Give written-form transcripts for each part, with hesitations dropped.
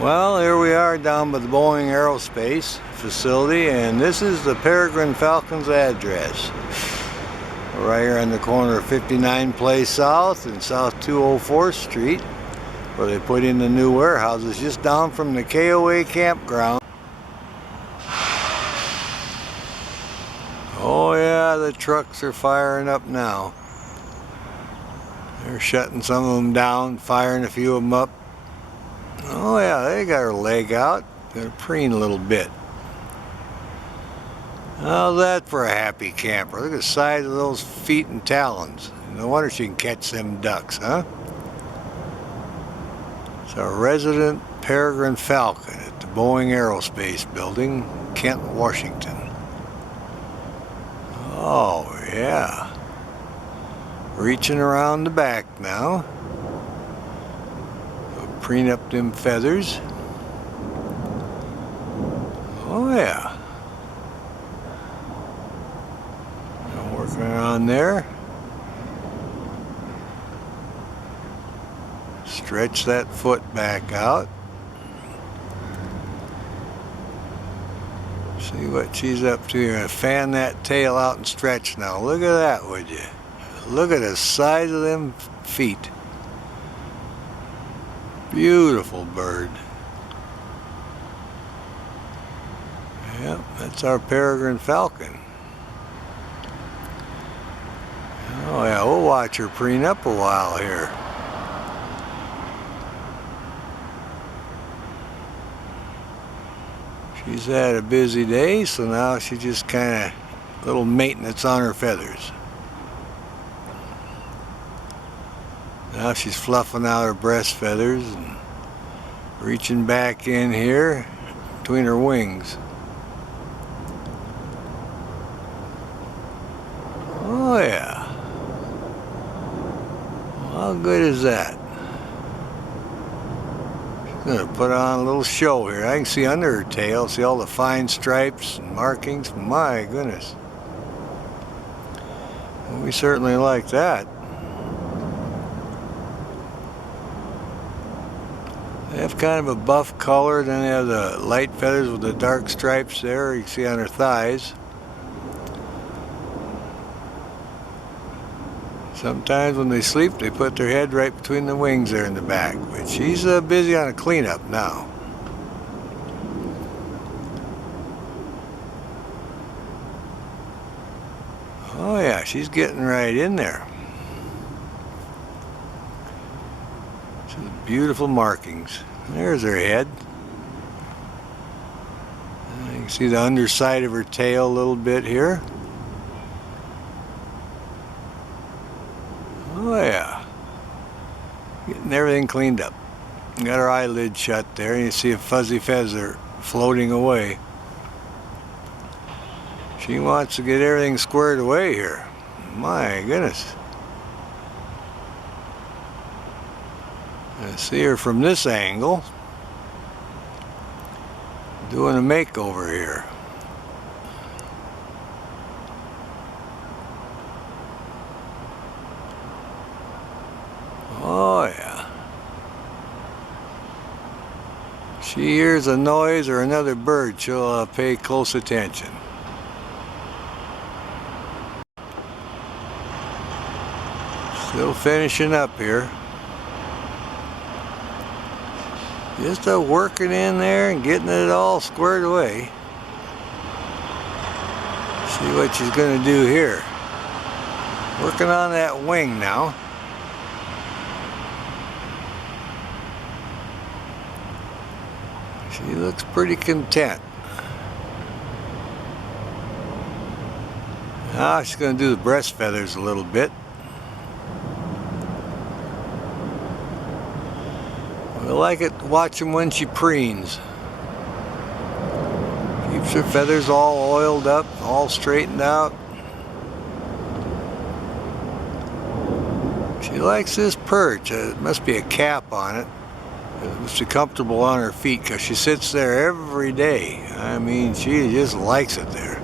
Well, here we are down by the Boeing Aerospace facility, and this is the Peregrine Falcon's address. We're right here on the corner of 59 Place South and South 204th Street, where they put in the new warehouses just down from the KOA campground. Oh yeah, the trucks are firing up now. They're shutting some of them down, firing a few of them up. Oh yeah, they got her leg out. Gonna preen a little bit. How's that for a happy camper? Look at the size of those feet and talons. No wonder she can catch them ducks, huh? It's our resident peregrine falcon at the Boeing Aerospace building, Kent, Washington. Oh yeah. Reaching around the back now. Preen up them feathers. Oh yeah. Working on there. Stretch that foot back out. See what she's up to here. Fan that tail out and stretch now. Look at that, would you? Look at the size of them feet. Beautiful bird. Yep, that's our peregrine falcon. Oh yeah, we'll watch her preen up a while here. She's had a busy day, so now she just kind of little maintenance on her feathers. Now she's fluffing out her breast feathers and reaching back in here between her wings. Oh yeah. How good is that? She's gonna put on a little show here. I can see under her tail, see all the fine stripes and markings. My goodness. We certainly like that. They have kind of a buff color, then they have the light feathers with the dark stripes there, you can see on her thighs. Sometimes when they sleep, they put their head right between the wings there in the back. But she's busy on a cleanup now. Oh yeah, she's getting right in there. Beautiful markings. There's her head. You can see the underside of her tail a little bit here. Oh yeah. Getting everything cleaned up. Got her eyelid shut there, and you see a fuzzy feather floating away. She wants to get everything squared away here. My goodness. See her from this angle, doing a makeover here. Oh yeah. She hears a noise or another bird, she'll pay close attention. Still finishing up here. Just working in there and getting it all squared away. See what she's going to do here. Working on that wing now. She looks pretty content. Now she's going to do the breast feathers a little bit. I like it watching when she preens. Keeps her feathers all oiled up, all straightened out. She likes this perch. It must be a cap on it. It must be comfortable on her feet because she sits there every day. I mean, she just likes it there.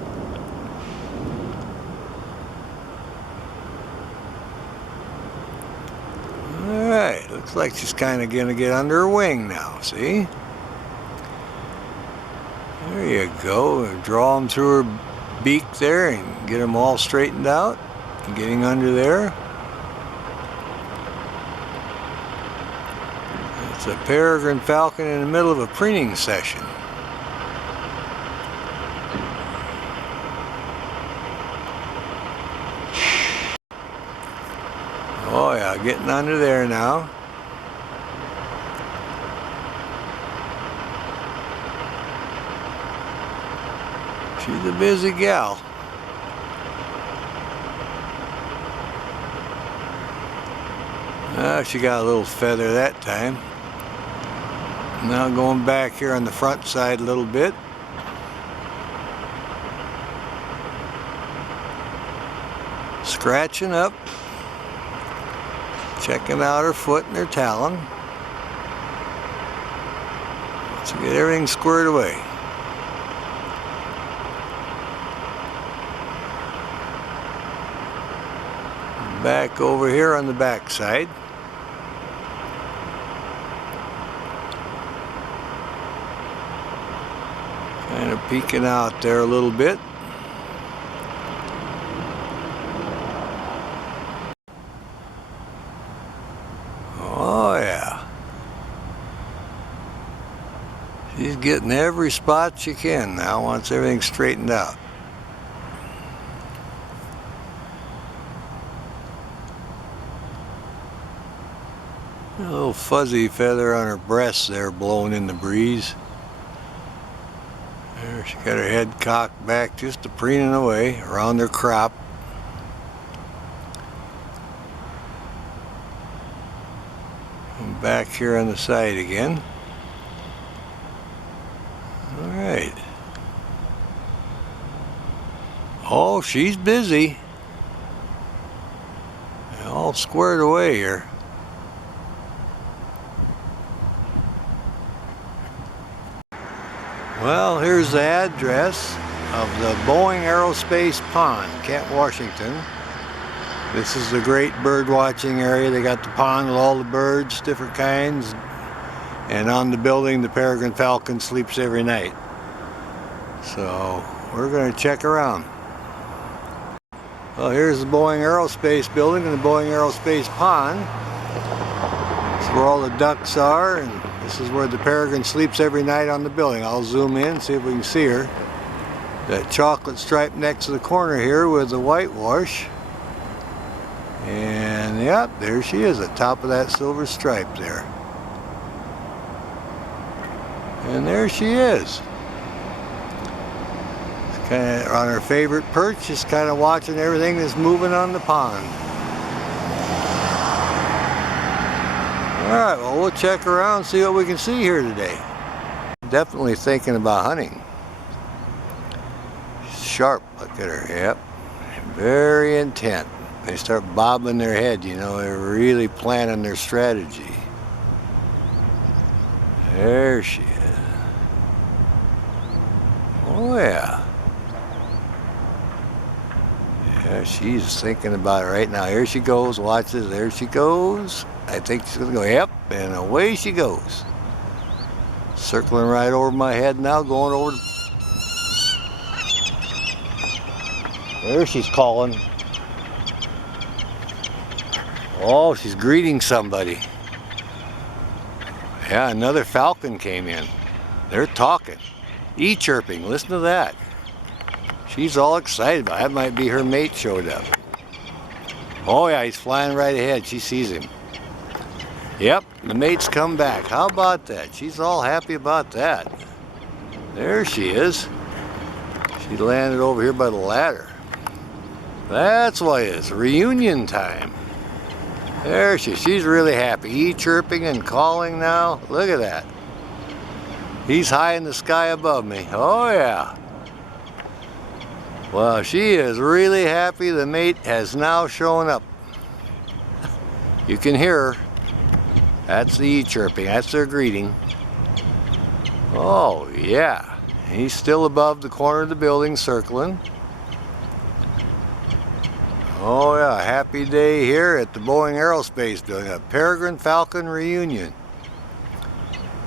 Alright, looks like she's kind of going to get under her wing now, see? There you go. Draw them through her beak there and get them all straightened out. Getting under there. It's a peregrine falcon in the middle of a preening session. Oh yeah, getting under there now. She's a busy gal. She got a little feather that time. Now going back here on the front side a little bit. Scratching up. Checking out her foot and her talon. Let's get everything squared away. Back over here on the back side. Kind of peeking out there a little bit. Oh yeah. She's getting every spot she can now once everything's straightened out. A little fuzzy feather on her breast there blowing in the breeze. There, she got her head cocked back just to preening away around her crop. And back here on the side again. Alright. Oh, she's busy. All squared away here. Well, here's the address of the Boeing Aerospace Pond, Kent, Washington. This is the great bird watching area. They got the pond with all the birds, different kinds. And on the building, the peregrine falcon sleeps every night. So we're going to check around. Well, here's the Boeing Aerospace building and the Boeing Aerospace Pond. This is where all the ducks are, and this is where the peregrine sleeps every night on the building. I'll zoom in, see if we can see her. That chocolate stripe next to the corner here with the whitewash. And yep, there she is, at the top of that silver stripe there. And there she is. Kind of on her favorite perch, just kind of watching everything that's moving on the pond. Alright, well, we'll check around and see what we can see here today. Definitely thinking about hunting. Sharp, look at her, yep. Very intent. They start bobbing their head, you know, they're really planning their strategy. There she is. Oh yeah. Yeah, she's thinking about it right now. Here she goes, watch this, there she goes. I think she's gonna go, yep, and away she goes. Circling right over my head now, going over. There she's calling. Oh, she's greeting somebody. Yeah, another falcon came in. They're talking. E-chirping, listen to that. She's all excited about it. That might be her mate showed up. Oh yeah, he's flying right ahead. She sees him. Yep, the mate's come back. How about that? She's all happy about that. There she is. She landed over here by the ladder. That's why it's reunion time. There she's really happy. E-chirping and calling now. Look at that. He's high in the sky above me. Oh yeah. Well, she is really happy the mate has now shown up. You can hear her. That's the E-chirping, that's their greeting. Oh yeah, he's still above the corner of the building circling. Oh yeah, happy day here at the Boeing Aerospace building, a peregrine falcon reunion.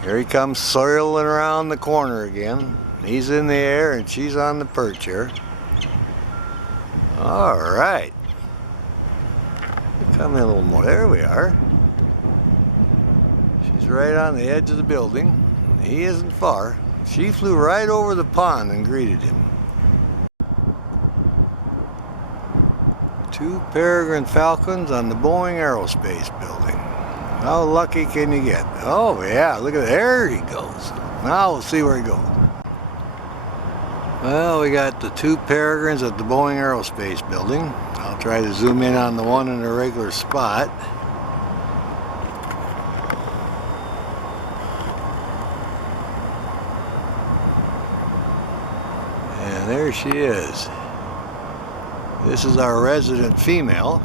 Here he comes circling around the corner again. He's in the air and she's on the perch here. All right. Come in a little more. There we are. She's right on the edge of the building. He isn't far. She flew right over the pond and greeted him. Two peregrine falcons on the Boeing Aerospace building. How lucky can you get? Oh yeah, look at there he goes. Now we'll see where he goes. Well, we got the two peregrines at the Boeing Aerospace building. I'll try to zoom in on the one in a regular spot. And there she is. This is our resident female.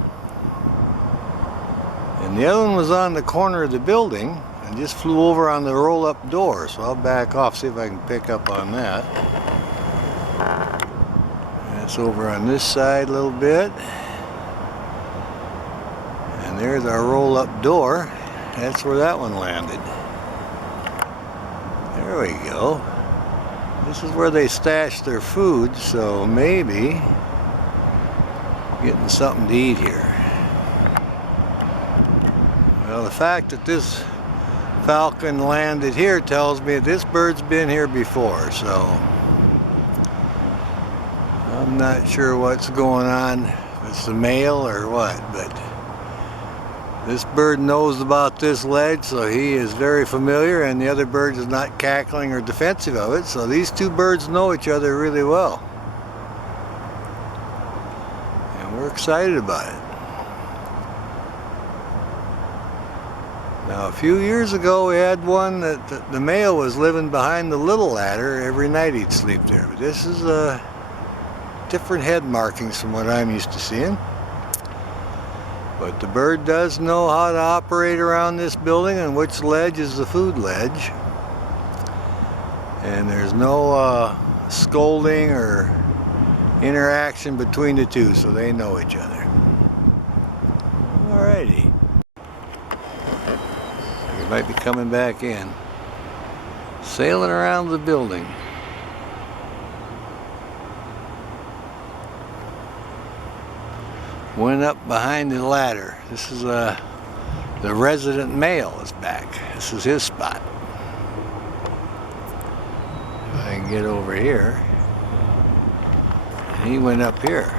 And the other one was on the corner of the building and just flew over on the roll-up door. So I'll back off, see if I can pick up on that. That's over on this side a little bit. And there's our roll-up door. That's where that one landed. There we go. This is where they stash their food, so maybe getting something to eat here. Well, the fact that this falcon landed here tells me that this bird's been here before, so I'm not sure what's going on, if it's the male or what, but this bird knows about this ledge, so he is very familiar, and the other bird is not cackling or defensive of it, so these two birds know each other really well. And we're excited about it. Now, a few years ago, we had one that the male was living behind the little ladder. Every night he'd sleep there, but this is different head markings from what I'm used to seeing. But the bird does know how to operate around this building and which ledge is the food ledge. And there's no scolding or interaction between the two, so they know each other. Alrighty. He might be coming back in. Sailing around the building. Went up behind the ladder. This is the resident male is back. This is his spot. If I can get over here. And he went up here.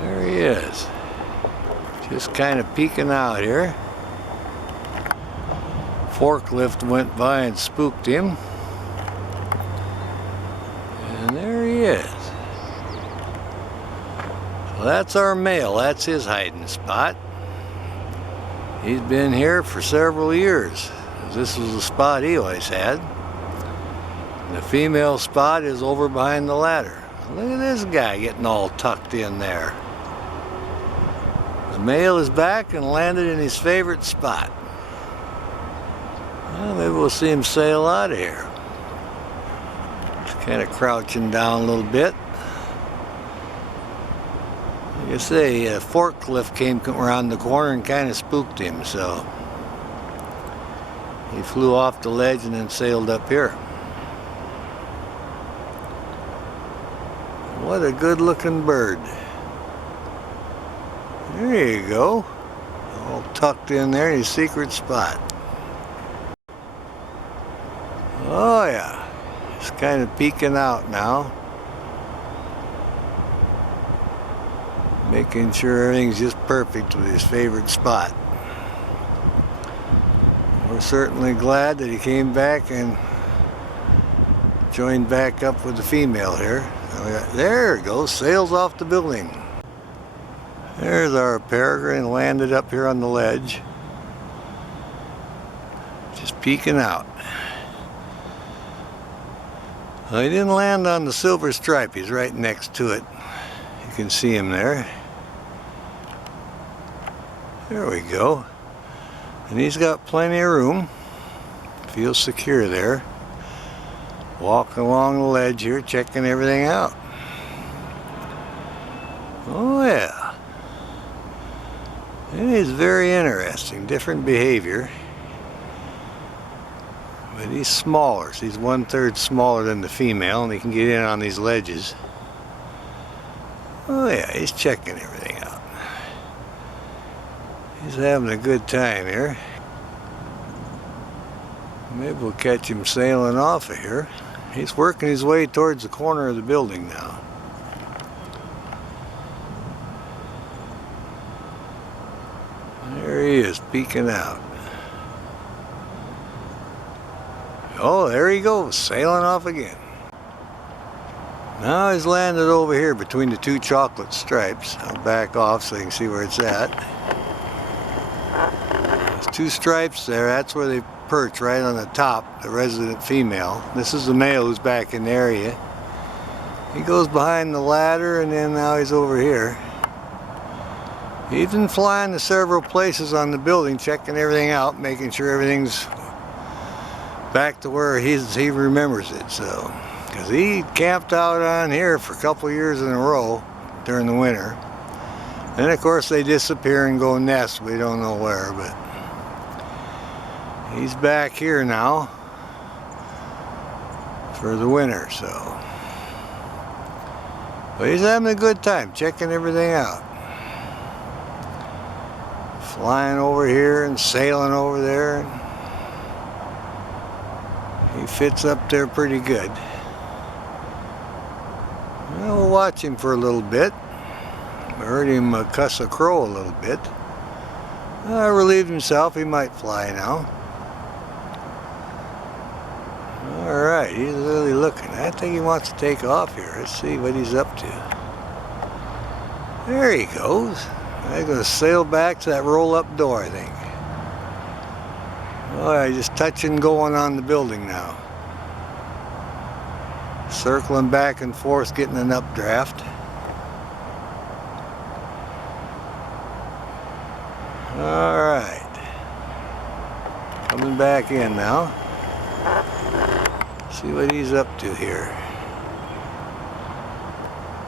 There he is. Just kind of peeking out here. Forklift went by and spooked him. And there he is. So that's our male. That's his hiding spot. He's been here for several years. This was the spot he always had. And the female spot is over behind the ladder. Look at this guy getting all tucked in there. The male is back and landed in his favorite spot. Well, maybe we'll see him sail out of here. He's kind of crouching down a little bit. Like I say, a forklift came around the corner and kind of spooked him, so he flew off the ledge and then sailed up here. What a good looking bird. There you go. All tucked in there in his secret spot. Oh yeah. It's kind of peeking out now. Making sure everything's just perfect with his favorite spot. We're certainly glad that he came back and joined back up with the female here. There it goes, sails off the building. There's our peregrine, landed up here on the ledge. Just peeking out. Well, he didn't land on the silver stripe, he's right next to it. You can see him there. There we go. And he's got plenty of room. Feels secure there. Walking along the ledge here, checking everything out. Oh yeah. It is very interesting, different behavior. But he's smaller, so he's 1/3 smaller than the female, and he can get in on these ledges. Oh yeah, he's checking everything out. He's having a good time here. Maybe we'll catch him sailing off of here. He's working his way towards the corner of the building now. There he is, peeking out. Oh, there he goes, sailing off again. Now he's landed over here between the two chocolate stripes. I'll back off so you can see where it's at. There's two stripes there, that's where they perch, right on the top, the resident female. This is the male who's back in the area. He goes behind the ladder, and then now he's over here. He's been flying to several places on the building, checking everything out, making sure everything's back to where he remembers it. So, because he camped out on here for a couple of years in a row during the winter. Then of course they disappear and go nest. We don't know where, but he's back here now for the winter. So, but he's having a good time checking everything out. Flying over here and sailing over there. He fits up there pretty good. Well, we'll watch him for a little bit. I heard him cuss a crow a little bit. Relieved himself, he might fly now. Alright, he's really looking. I think he wants to take off here. Let's see what he's up to. There he goes. I'm going to sail back to that roll-up door, I think. Oh, yeah, just touching going on the building now. Circling back and forth, getting an updraft. Alright. Coming back in now. See what he's up to here.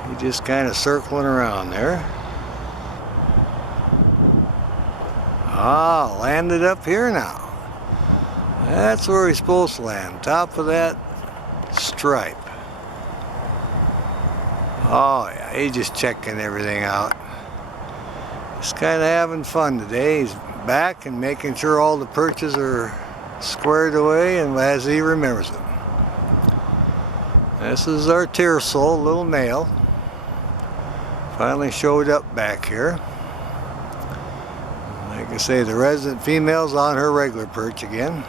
He's just kind of circling around there. Ah, landed up here now. That's where he's supposed to land, top of that stripe. Oh yeah, he's just checking everything out. He's kind of having fun today. He's back and making sure all the perches are squared away and as he remembers them. This is our Tiercel, little male. Finally showed up back here. Like I say, the resident female's on her regular perch again.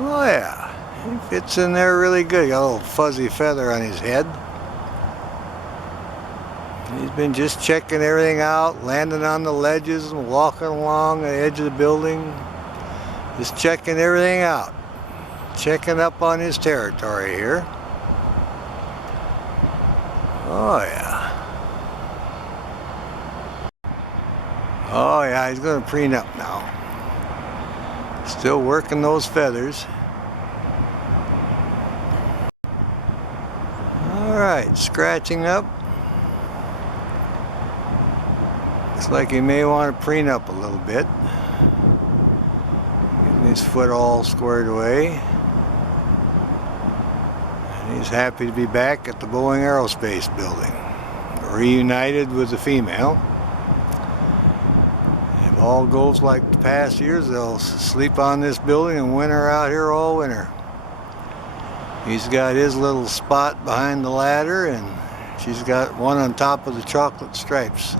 Oh yeah, he fits in there really good. He got a little fuzzy feather on his head. He's been just checking everything out, landing on the ledges and walking along the edge of the building. Just checking everything out. Checking up on his territory here. Oh yeah. Oh yeah, he's going to preen up now. Still working those feathers. Alright, scratching up. Looks like he may want to preen up a little bit. Getting his foot all squared away. And he's happy to be back at the Boeing Aerospace building. Reunited with the female. If all goes like the past years, they'll sleep on this building and winter out here all winter. He's got his little spot behind the ladder, and she's got one on top of the chocolate stripes.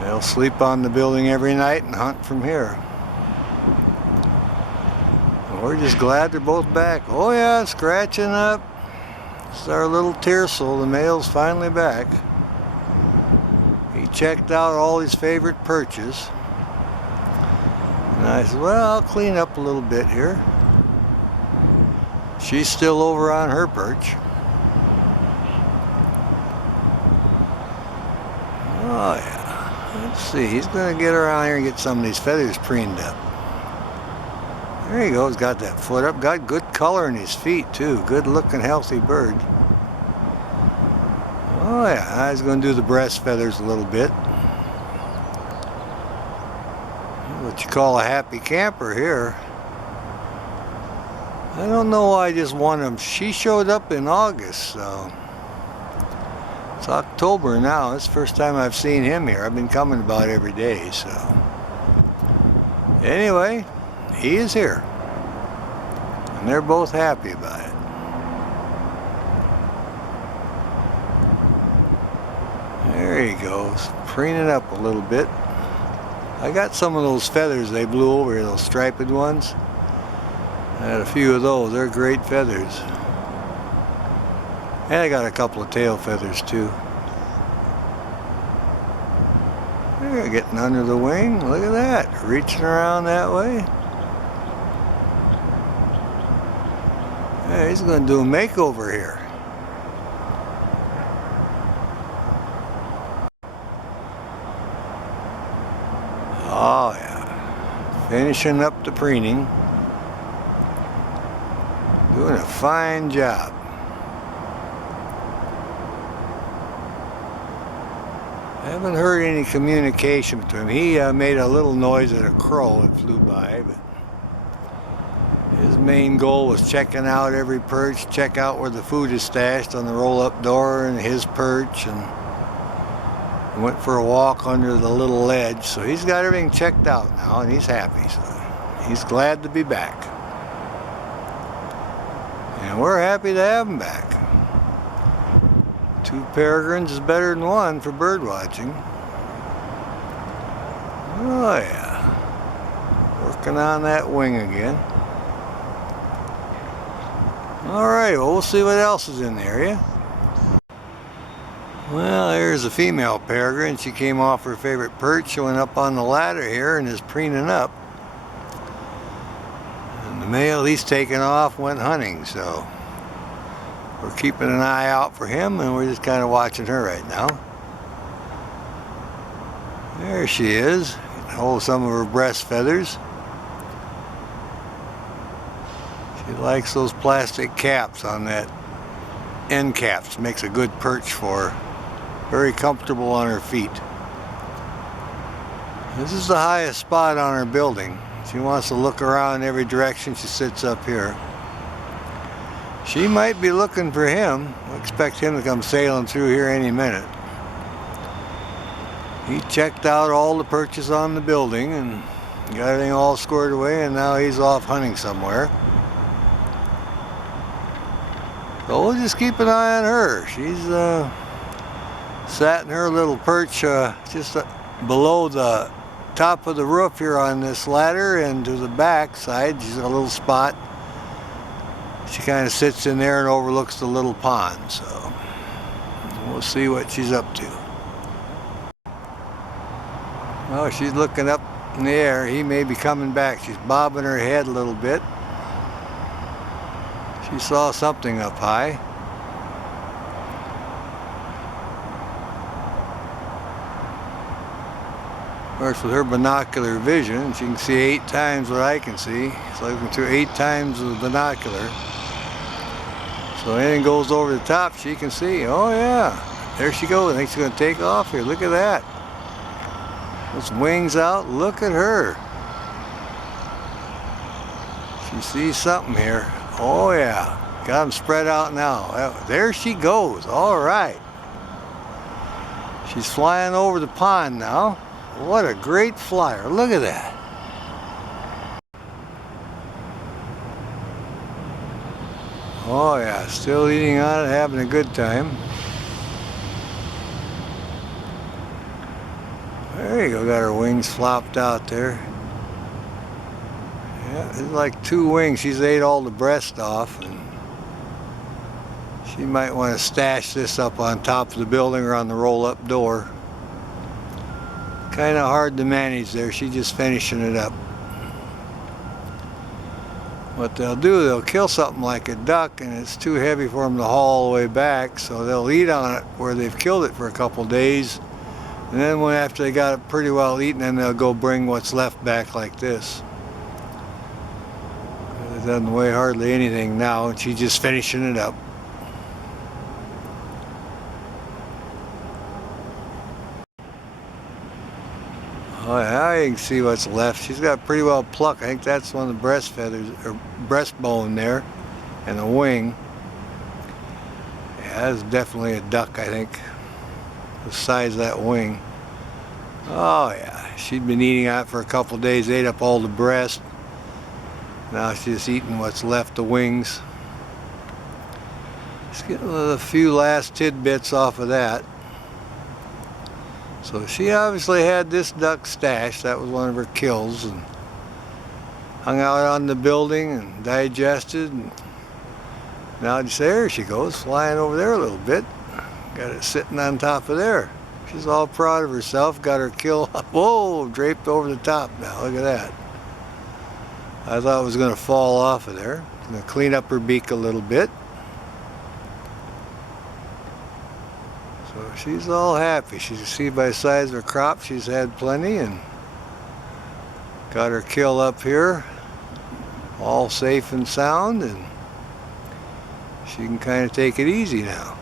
They'll sleep on the building every night and hunt from here. We're just glad they're both back. Oh yeah, scratching up. It's our little Tiercel. The male's finally back. He checked out all his favorite perches. And I said, well, I'll clean up a little bit here. She's still over on her perch. Oh yeah. Let's see, he's going to get around here and get some of these feathers preened up. There he goes, got that foot up, got good color in his feet too. Good looking, healthy bird. Oh yeah, I was going to do the breast feathers a little bit. What you call a happy camper here. I don't know why I just won him. She showed up in August, so it's October now. It's the first time I've seen him here. I've been coming about every day, so anyway, he is here, and they're both happy about it. There he goes, preening up a little bit. I got some of those feathers they blew over here, those striped ones. I had a few of those. They're great feathers. And I got a couple of tail feathers too. They're getting under the wing. Look at that. Reaching around that way. Yeah, he's going to do a makeover here. Oh yeah. Finishing up the preening. Doing a fine job. I haven't heard any communication between them. He made a little noise at a crow that flew by, but his main goal was checking out every perch, check out where the food is stashed on the roll-up door and his perch, and went for a walk under the little ledge. So he's got everything checked out now, and he's happy. So he's glad to be back. And we're happy to have him back. 2 peregrines is better than 1 for bird watching. Oh yeah. Working on that wing again. Alright, well, we'll see what else is in the area. Well, there's a female peregrine. She came off her favorite perch. She went up on the ladder here and is preening up. And the male, he's taken off, went hunting, so we're keeping an eye out for him, and we're just kind of watching her right now. There she is. Hold some of her breast feathers. She likes those plastic caps on that end caps. Makes a good perch for her. Very comfortable on her feet. This is the highest spot on her building. She wants to look around in every direction. She sits up here. She might be looking for him. I expect him to come sailing through here any minute. He checked out all the perches on the building and got everything all squared away, and now he's off hunting somewhere. So we'll just keep an eye on her. She's sat in her little perch just below the top of the roof here on this ladder, and to the back side she's got a little spot. She kind of sits in there and overlooks the little pond, so we'll see what she's up to. Oh, she's looking up in the air. He may be coming back. She's bobbing her head a little bit. She saw something up high. Of course, with her binocular vision, she can see 8 times what I can see. It's looking through 8 times the binocular. So anything goes over the top, she can see. Oh yeah, there she goes. I think she's going to take off here. Look at that. Those wings out. Look at her. She sees something here. Oh yeah, got them spread out now. There she goes. All right. She's flying over the pond now. What a great flyer. Look at that. Oh yeah, still eating on it, having a good time. There you go, got her wings flopped out there. Yeah, it's like 2 wings. She's ate all the breast off, and she might want to stash this up on top of the building or on the roll-up door. Kind of hard to manage there. She's just finishing it up. What they'll do, they'll kill something like a duck, and it's too heavy for them to haul all the way back, so they'll eat on it where they've killed it for a couple days, and then after they got it pretty well eaten, then they'll go bring what's left back like this. It doesn't weigh hardly anything now, and she's just finishing it up. Oh yeah, you can see what's left. She's got pretty well plucked. I think that's one of the breast feathers, or breastbone there, and a wing. Yeah, that's definitely a duck, I think. The size of that wing. Oh yeah, she'd been eating out for a couple days, ate up all the breast. Now she's just eating what's left, the wings. Just getting a few last tidbits off of that. So she obviously had this duck stashed. That was one of her kills, and hung out on the building and digested. And now just there she goes, flying over there a little bit. Got it sitting on top of there. She's all proud of herself. Got her kill. Whoa, draped over the top now. Look at that. I thought it was going to fall off of there. Going to clean up her beak a little bit. So she's all happy. She can see by the size of her crop she's had plenty, and got her kill up here, all safe and sound, and she can kind of take it easy now.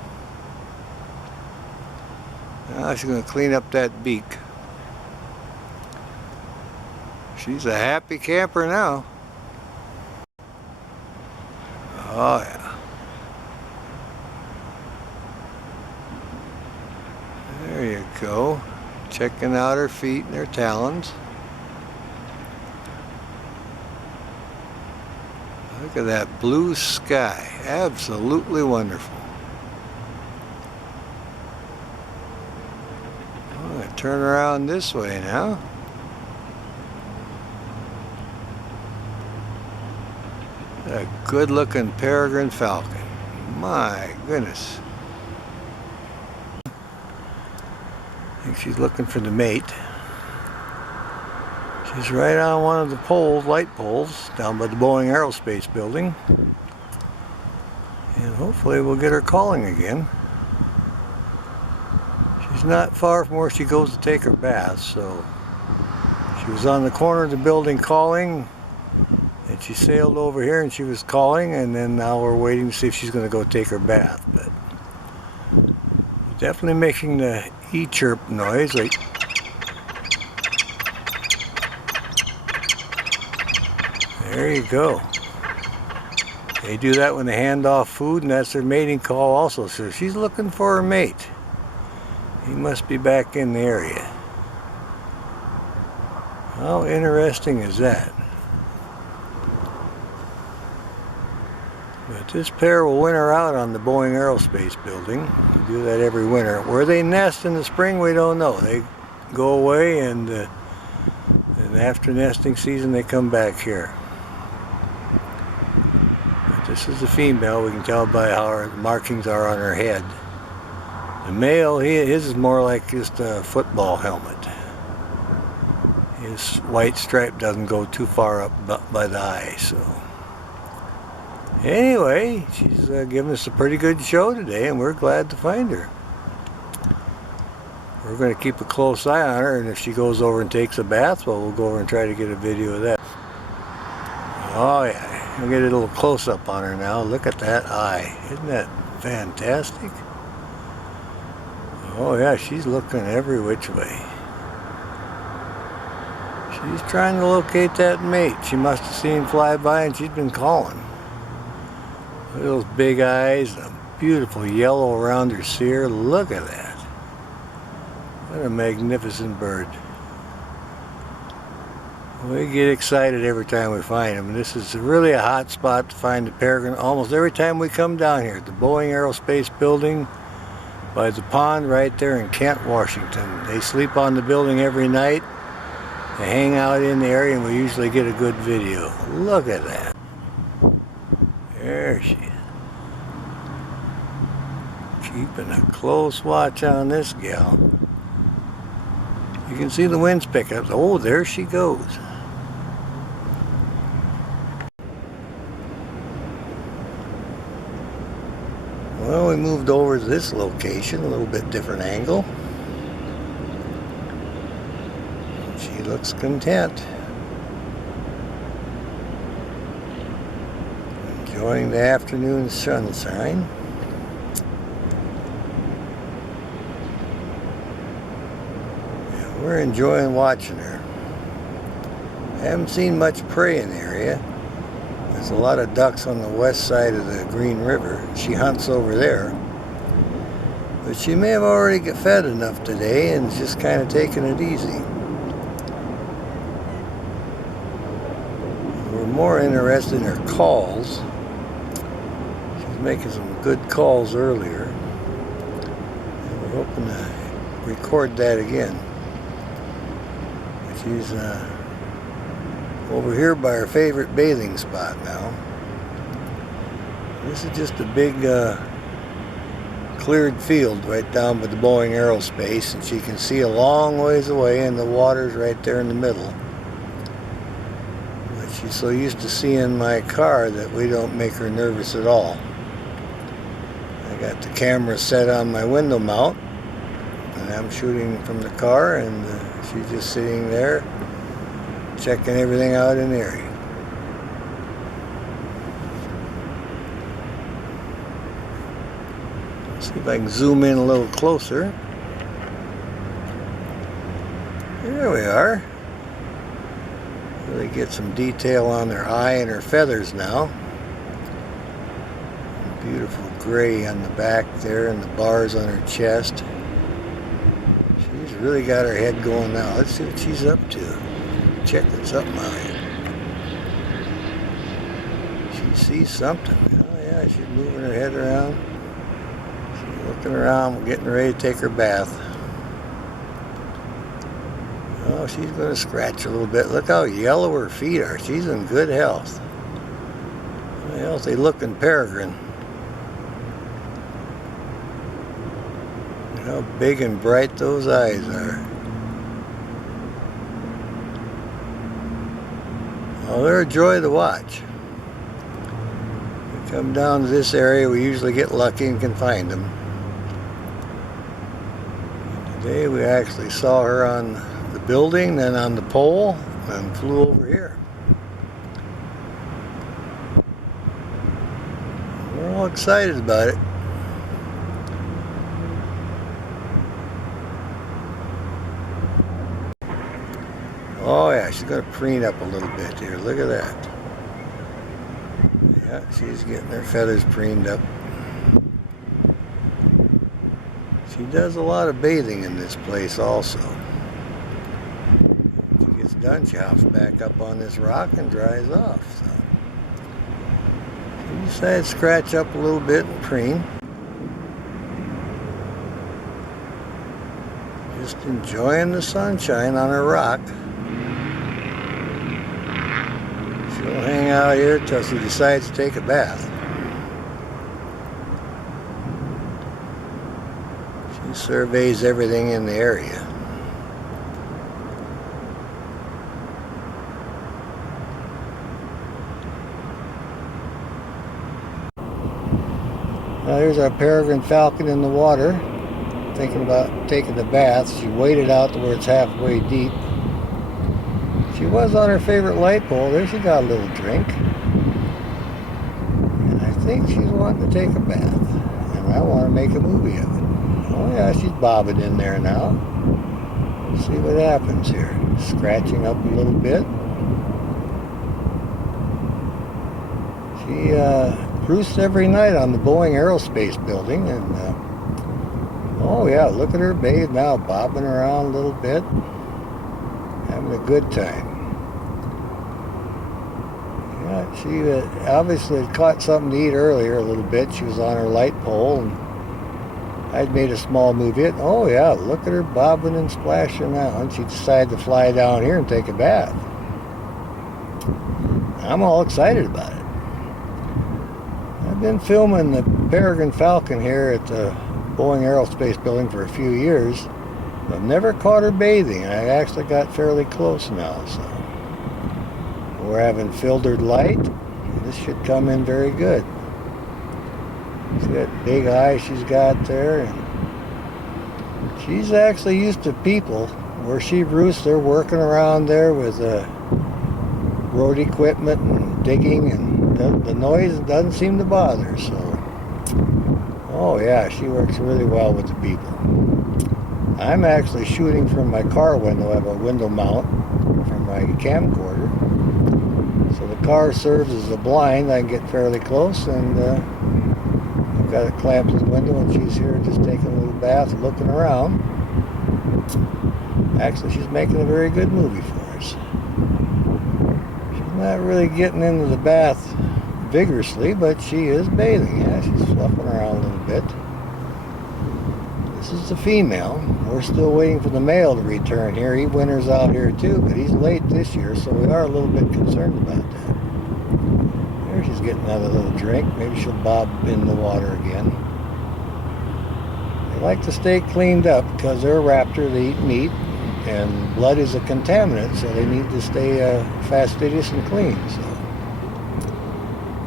Now she's going to clean up that beak. She's a happy camper now. Oh yeah. There you go. Checking out her feet and her talons. Look at that blue sky. Absolutely wonderful. I'm going to turn around this way now. A good looking peregrine falcon. My goodness. I think she's looking for the mate. She's right on one of the poles, light poles, down by the Boeing Aerospace building. And hopefully we'll get her calling again. She's not far from where she goes to take her bath, so she was on the corner of the building calling, and she sailed over here and she was calling, and then now we're waiting to see if she's going to go take her bath. But definitely making the E-chirp noise, like there you go. They do that when they hand off food, and that's their mating call also. So she's looking for her mate. He must be back in the area. How interesting is that? But this pair will winter out on the Boeing Aerospace building. They do that every winter. Where they nest in the spring, we don't know. They go away, and after nesting season, they come back here. But this is the female. We can tell by how her markings are on her head. The male, his is more like just a football helmet. His white stripe doesn't go too far up by the eye, so. Anyway, she's giving us a pretty good show today, and we're glad to find her. We're going to keep a close eye on her, and if she goes over and takes a bath, well, we'll go over and try to get a video of that. Oh yeah, we'll get a little close-up on her now. Look at that eye. Isn't that fantastic? Oh yeah, she's looking every which way. She's trying to locate that mate. She must have seen fly by, and she's been calling. Look at those big eyes, and a beautiful yellow around her cere. Look at that. What a magnificent bird. We get excited every time we find them. This is really a hot spot to find the peregrine. Almost every time we come down here, the Boeing Aerospace building by the pond right there in Kent, Washington. They sleep on the building every night. They hang out in the area, and we usually get a good video. Look at that. There she is. Keeping a close watch on this gal. You can see the winds pick up. Oh, there she goes. Well, we moved over to this location, a little bit different angle. She looks content. Enjoying the afternoon sunshine. We're enjoying watching her. I haven't seen much prey in the area. There's a lot of ducks on the west side of the Green River. She hunts over there. But she may have already got fed enough today and is just kind of taking it easy. We're more interested in her calls. She's making some good calls earlier. And we're hoping to record that again. She's over here by her favorite bathing spot now. This is just a big cleared field right down by the Boeing Aerospace, and she can see a long ways away, and the water's right there in the middle. But she's so used to seeing my car that we don't make her nervous at all. I got the camera set on my window mount, and I'm shooting from the car, and she's just sitting there checking everything out in the area. See if I can zoom in a little closer. There we are. Really get some detail on her eye and her feathers now. Beautiful gray on the back there and the bars on her chest. She's really got her head going now. Let's see what she's up to. Checking something out here. She sees something. Oh yeah, she's moving her head around. Looking around, getting ready to take her bath. Oh, she's going to scratch a little bit. Look how yellow her feet are. She's in good health. A healthy looking peregrine. Look how big and bright those eyes are. Oh, they're a joy to watch. We come down to this area, we usually get lucky and can find them. Today we actually saw her on the building, then on the pole, and flew over here. We're all excited about it. Oh yeah, she's going to preen up a little bit here. Look at that. Yeah, she's getting her feathers preened up. She does a lot of bathing in this place also. When she gets done, she hops back up on this rock and dries off. So she decided to scratch up a little bit and preen. Just enjoying the sunshine on her rock. She'll hang out here till she decides to take a bath. Surveys everything in the area. Now there's our peregrine falcon in the water, thinking about taking the bath. She waded out to where it's halfway deep. She was on her favorite light pole. There she got a little drink. And I think she's wanting to take a bath. And I want to make a movie of it. Oh yeah, she's bobbing in there now. Let's see what happens here. Scratching up a little bit. She roosts every night on the Boeing Aerospace building, and oh yeah, look at her bathe now, bobbing around a little bit, having a good time. Yeah, she obviously had caught something to eat earlier a little bit. She was on her light pole, and I'd made a small move it. Oh yeah, look at her bobbing and splashing now. And she decided to fly down here and take a bath. I'm all excited about it. I've been filming the peregrine falcon here at the Boeing Aerospace building for a few years. I've never caught her bathing. I actually got fairly close now, so we're having filtered light. This should come in very good. See that big eye she's got there, and she's actually used to people. Where she roosts, they're working around there with road equipment and digging, and the noise doesn't seem to bother her. So, oh yeah, she works really well with the people. I'm actually shooting from my car window. I have a window mount for my camcorder. So the car serves as a blind. I can get fairly close, and I've got it clamped to the window, and she's here just taking a little bath, looking around. Actually, she's making a very good movie for us. She's not really getting into the bath vigorously, but she is bathing. Yeah, she's fluffing around a little bit. This is the female. We're still waiting for the male to return here. He winters out here too, but he's late this year, so we are a little bit concerned about that. There she's getting another little drink. Maybe she'll bob in the water again. They like to stay cleaned up because they're a raptor. They eat meat, and blood is a contaminant, so they need to stay fastidious and clean. So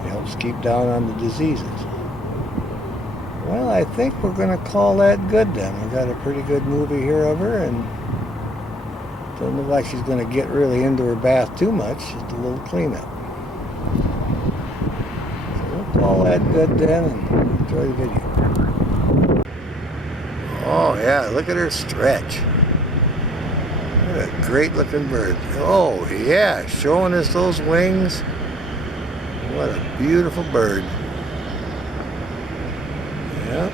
it helps keep down on the diseases. Well, I think we're going to call that good then. We got a pretty good movie here of her, and doesn't look like she's going to get really into her bath too much. Just a little cleanup. So we'll call that good then and enjoy the video. Oh yeah, look at her stretch. What a great looking bird. Oh yeah, showing us those wings. What a beautiful bird. Yep.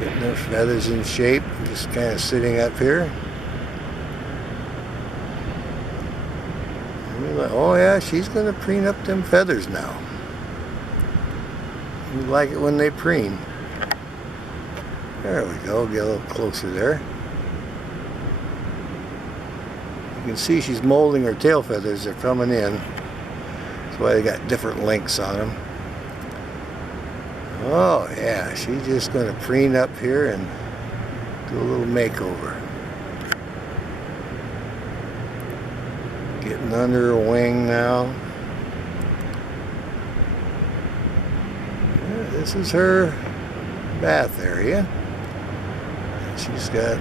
Getting their feathers in shape, just kind of sitting up here. Oh yeah, she's going to preen up them feathers now. You like it when they preen. There we go, get a little closer there. You can see she's molding her tail feathers, they're coming in. That's why they got different lengths on them. Oh yeah, she's just going to preen up here and do a little makeover. Getting under her wing now. Yeah, this is her bath area. And she's got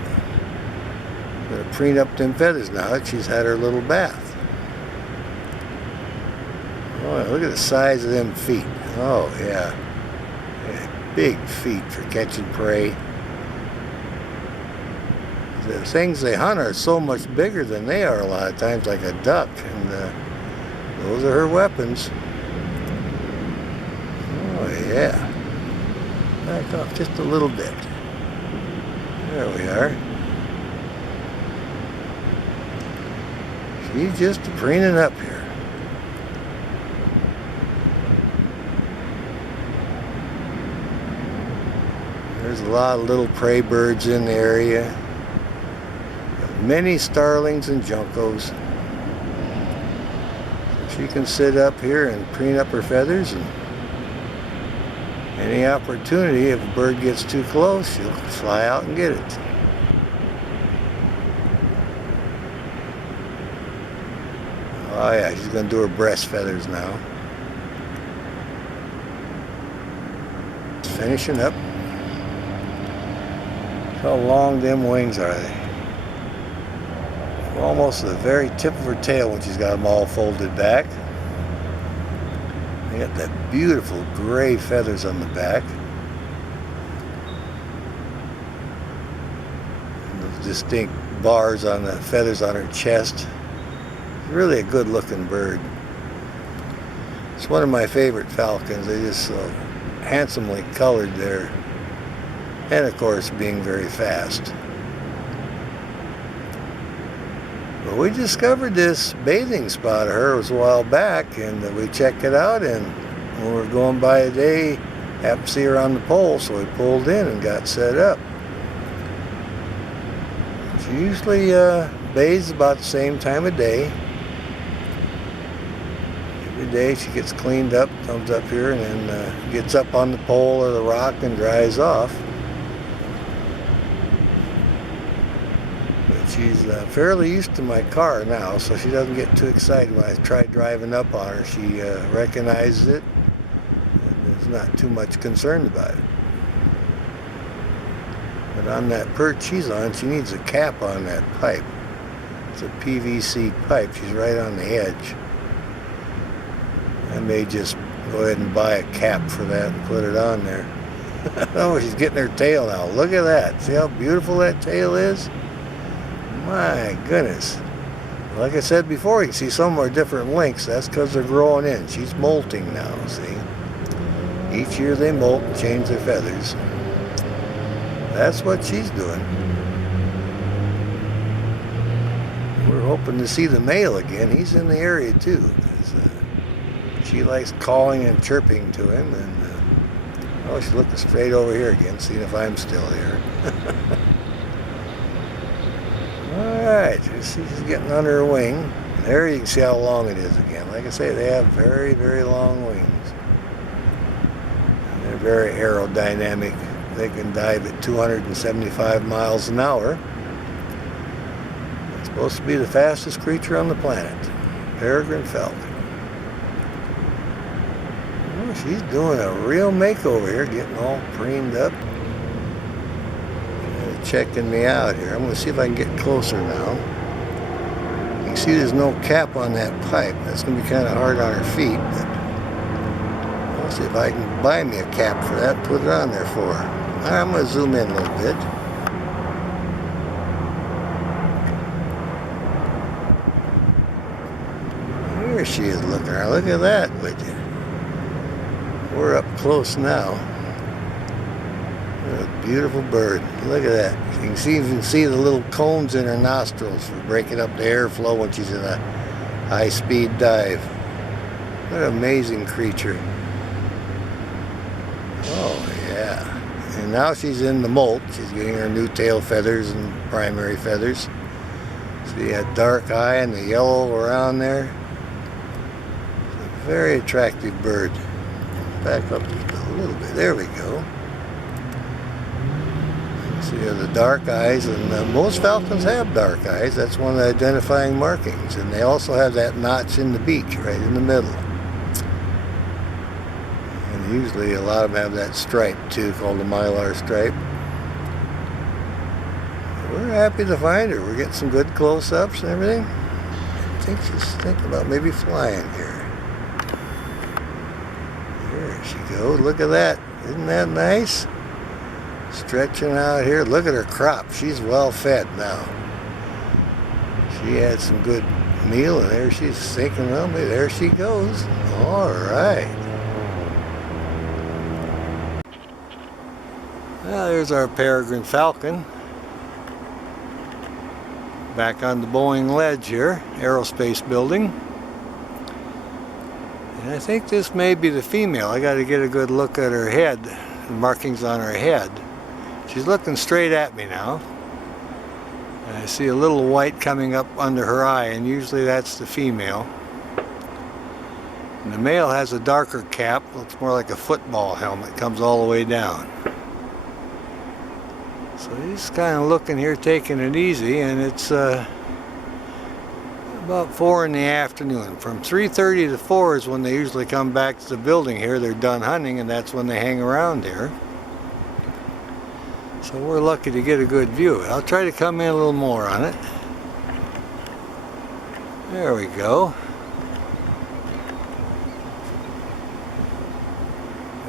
going to preen up them feathers now that she's had her little bath. Oh, look at the size of them feet. Oh yeah. Big feet for catching prey. The things they hunt are so much bigger than they are a lot of times, like a duck, and those are her weapons. Oh yeah. Back off just a little bit. There we are. She's just preening up here. There's a lot of little prey birds in the area. Many starlings and juncos. So she can sit up here and preen up her feathers, and any opportunity, if a bird gets too close, she'll fly out and get it. Oh yeah, she's going to do her breast feathers now. Finishing up. How long them wings are they? Almost to the very tip of her tail when she's got them all folded back. They got that beautiful gray feathers on the back. And those distinct bars on the feathers on her chest. Really a good looking bird. It's one of my favorite falcons. They're just so handsomely colored there. And of course being very fast. But we discovered this bathing spot of hers a while back, and we checked it out, and when we were going by today, happened to see her on the pole, so we pulled in and got set up. She usually bathes about the same time of day. Every day she gets cleaned up, comes up here, and then gets up on the pole or the rock and dries off. She's fairly used to my car now, so she doesn't get too excited when I try driving up on her. She recognizes it and is not too much concerned about it. But on that perch she's on, she needs a cap on that pipe. It's a PVC pipe. She's right on the edge. I may just go ahead and buy a cap for that and put it on there. Oh, she's getting her tail now. Look at that. See how beautiful that tail is? My goodness. Like I said before, you can see some are different lengths. That's because they're growing in. She's molting now, see? Each year they molt and change their feathers. That's what she's doing. We're hoping to see the male again. He's in the area too. She likes calling and chirping to him. And oh, she's looking straight over here again, seeing if I'm still here. Alright, she's getting under her wing. There you can see how long it is again. Like I say, they have very, very long wings. They're very aerodynamic. They can dive at 275 miles an hour. It's supposed to be the fastest creature on the planet. Peregrine falcon. Oh, she's doing a real makeover here, getting all preened up. Checking me out here. I'm going to see if I can get closer now. You can see there's no cap on that pipe. That's going to be kind of hard on her feet. But I'll see if I can buy me a cap for that and put it on there for her. All right, I'm going to zoom in a little bit. Here she is looking around. Look at that, would you? We're up close now. A beautiful bird. Look at that. You can even see the little cones in her nostrils for breaking up the airflow when she's in a high-speed dive. What an amazing creature. Oh, yeah. And now she's in the molt. She's getting her new tail feathers and primary feathers. See that dark eye and the yellow around there? It's a very attractive bird. Back up just a little bit. There we go. See the dark eyes, and most falcons have dark eyes. That's one of the identifying markings. And they also have that notch in the beak right in the middle. And usually a lot of them have that stripe too, called the mylar stripe. We're happy to find her. We're getting some good close-ups and everything. I think she's thinking about maybe flying here. There she goes. Look at that. Isn't that nice? Stretching out here. Look at her crop. She's well fed now. She had some good meal, and there she's sinking. Well, there she goes. All right. Well, there's our peregrine falcon. Back on the Boeing ledge here, aerospace building. And I think this may be the female. I got to get a good look at her head, the markings on her head. She's looking straight at me now. And I see a little white coming up under her eye, and usually that's the female. And the male has a darker cap, looks more like a football helmet, comes all the way down. So he's kind of looking here, taking it easy, and it's about 4 in the afternoon. From 3:30 to 4 is when they usually come back to the building here. They're done hunting, and that's when they hang around here. So we're lucky to get a good view. I'll try to come in a little more on it. There we go.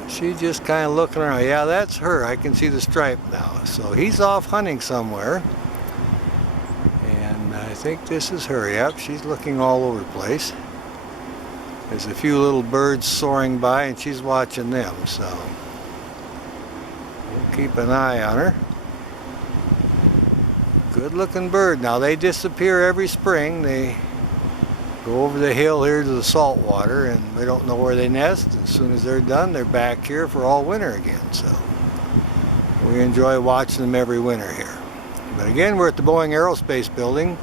She's just kind of looking around. Yeah, that's her. I can see the stripe now. So he's off hunting somewhere. And I think this is her. Yep, she's looking all over the place. There's a few little birds soaring by, and she's watching them. So we'll keep an eye on her. Good looking bird. Now they disappear every spring. They go over the hill here to the salt water, and we don't know where they nest. As soon as they're done, they're back here for all winter again. So we enjoy watching them every winter here. But again, we're at the Boeing Aerospace Building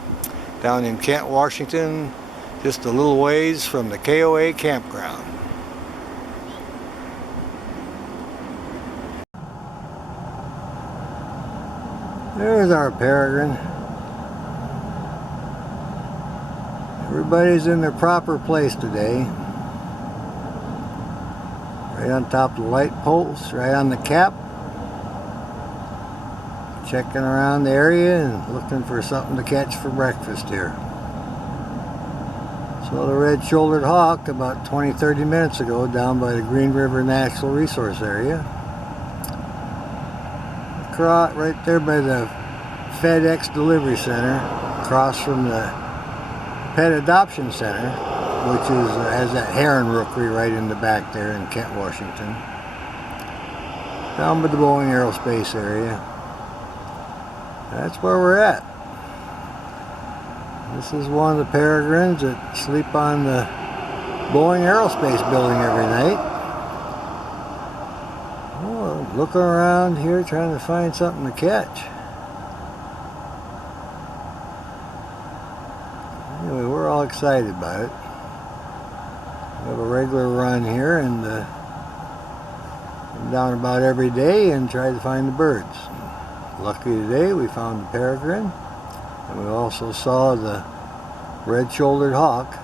down in Kent, Washington, just a little ways from the KOA campground. There's our peregrine. Everybody's in their proper place today. Right on top of the light poles, right on the cap. Checking around the area and looking for something to catch for breakfast here. So the red-shouldered hawk about 20-30 minutes ago down by the Green River Natural Resource Area. right there by the FedEx Delivery Center, across from the Pet Adoption Center, which has that heron rookery right in the back there in Kent, Washington. Down by the Boeing Aerospace area. That's where we're at. This is one of the peregrines that sleep on the Boeing Aerospace building every night. Oh, looking around here trying to find something to catch. Anyway, we're all excited about it. We have a regular run here and down about every day and try to find the birds. Luckily today we found the peregrine, and we also saw the red-shouldered hawk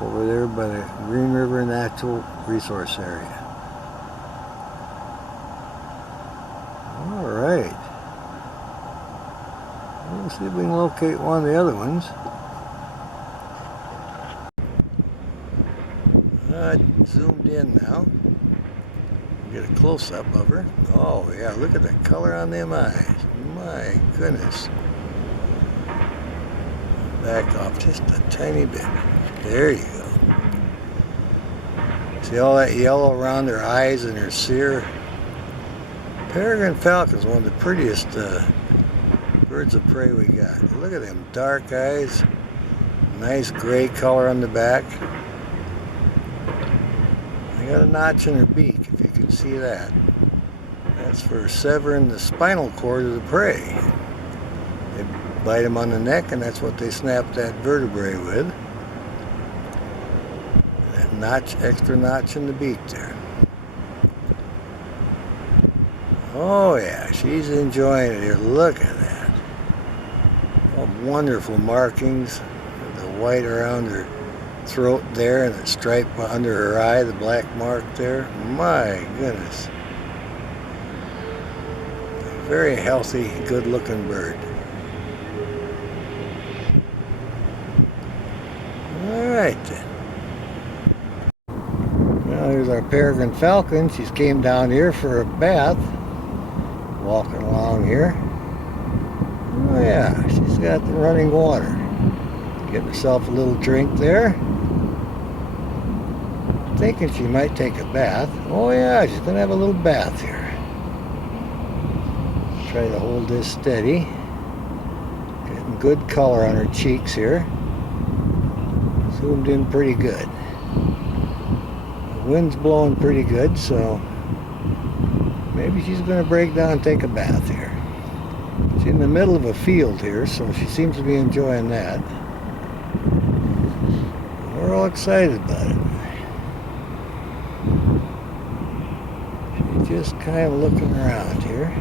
over there by the Green River Natural Resource Area. Alright. Let's see if we can locate one of the other ones. I zoomed in now. Get a close-up of her. Oh yeah, look at the color on them eyes. My goodness. Back off just a tiny bit. There you go. See all that yellow around her eyes and her cere? Peregrine falcon is one of the prettiest birds of prey we got. Look at them dark eyes. Nice gray color on the back. They got a notch in her beak, if you can see that. That's for severing the spinal cord of the prey. They bite them on the neck, and that's what they snap that vertebrae with. That notch, extra notch in the beak there. Oh yeah, she's enjoying it here. Look at that. Oh, wonderful markings. The white around her throat there and the stripe under her eye, the black mark there. My goodness. Very healthy, good looking bird. Alright then. Now here's our peregrine falcon. She's came down here for a bath. Walking along here. Oh yeah, she's got the running water. Getting herself a little drink there. Thinking she might take a bath. Oh yeah, she's gonna have a little bath here. Try to hold this steady. Getting good color on her cheeks here. Zoomed in pretty good. The wind's blowing pretty good, so maybe she's gonna break down and take a bath here. She's in the middle of a field here, so she seems to be enjoying that. We're all excited about it. She's just kind of looking around here.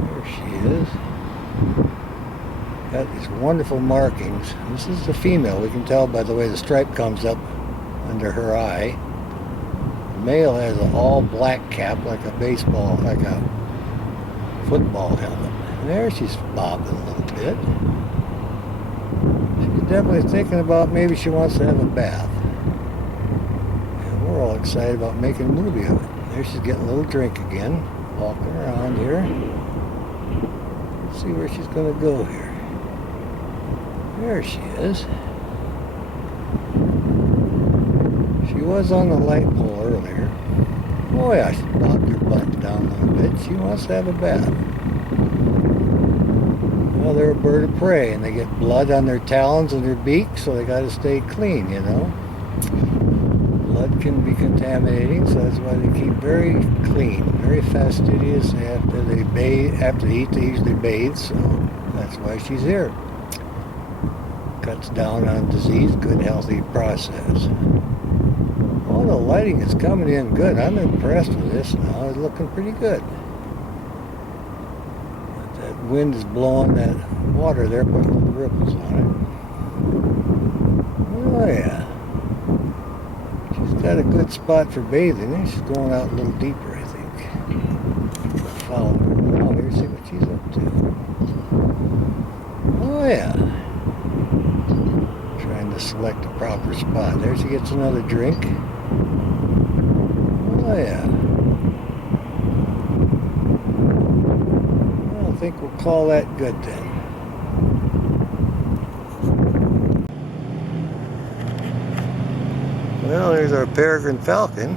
There she is. Got these wonderful markings. This is the female. We can tell by the way the stripe comes up under her eye. The male has an all black cap like a baseball, like a football helmet. And there she's bobbing a little bit. She's definitely thinking about maybe she wants to have a bath. And we're all excited about making a movie of it. There she's getting a little drink again. Walking around here. Let's see where she's going to go here. There she is. She was on the light pole earlier. Oh yeah, she bobbed her butt down a little bit. She wants to have a bath. Well, they're a bird of prey, and they get blood on their talons and their beak, so they got to stay clean, you know. Blood can be contaminating, so that's why they keep very clean, very fastidious. After they bathe, after they eat, they usually bathe, so that's why she's here. Cuts down on disease, good healthy process. Oh, the lighting is coming in good. I'm impressed with this now. It's looking pretty good. But that wind is blowing that water there, putting little ripples on it. Oh yeah. She's got a good spot for bathing. She's going out a little deeper, I think. Follow her. Oh, here, see what she's up to. Oh yeah. Trying to select a proper spot. There she gets another drink. Oh yeah. I think we'll call that good then. Well, there's our peregrine falcon.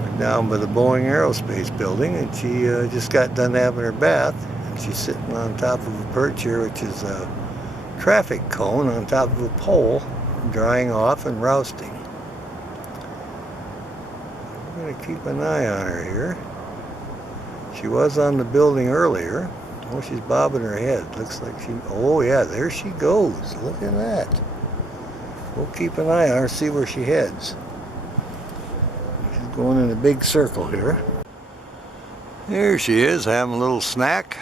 We're down by the Boeing Aerospace building, and she just got done having her bath. And she's sitting on top of a perch here, which is a traffic cone on top of a pole, drying off and rousting. We're going to keep an eye on her here. She was on the building earlier. Oh, she's bobbing her head. Looks like she... Oh, yeah, there she goes. Look at that. We'll keep an eye on her, see where she heads. She's going in a big circle here. There she is, having a little snack.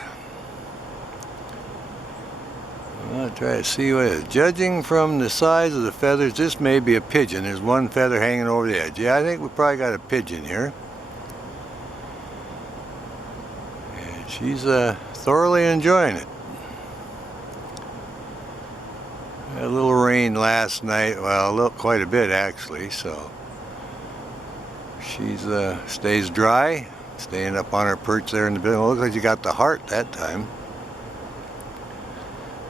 I'll try to see what it is. Judging from the size of the feathers, this may be a pigeon. There's one feather hanging over the edge. Yeah, I think we probably got a pigeon here. And she's thoroughly enjoying it. Had a little rain last night, well, quite a bit actually, so she's stays dry, staying up on her perch there in the building. Well, looks like she got the heart that time.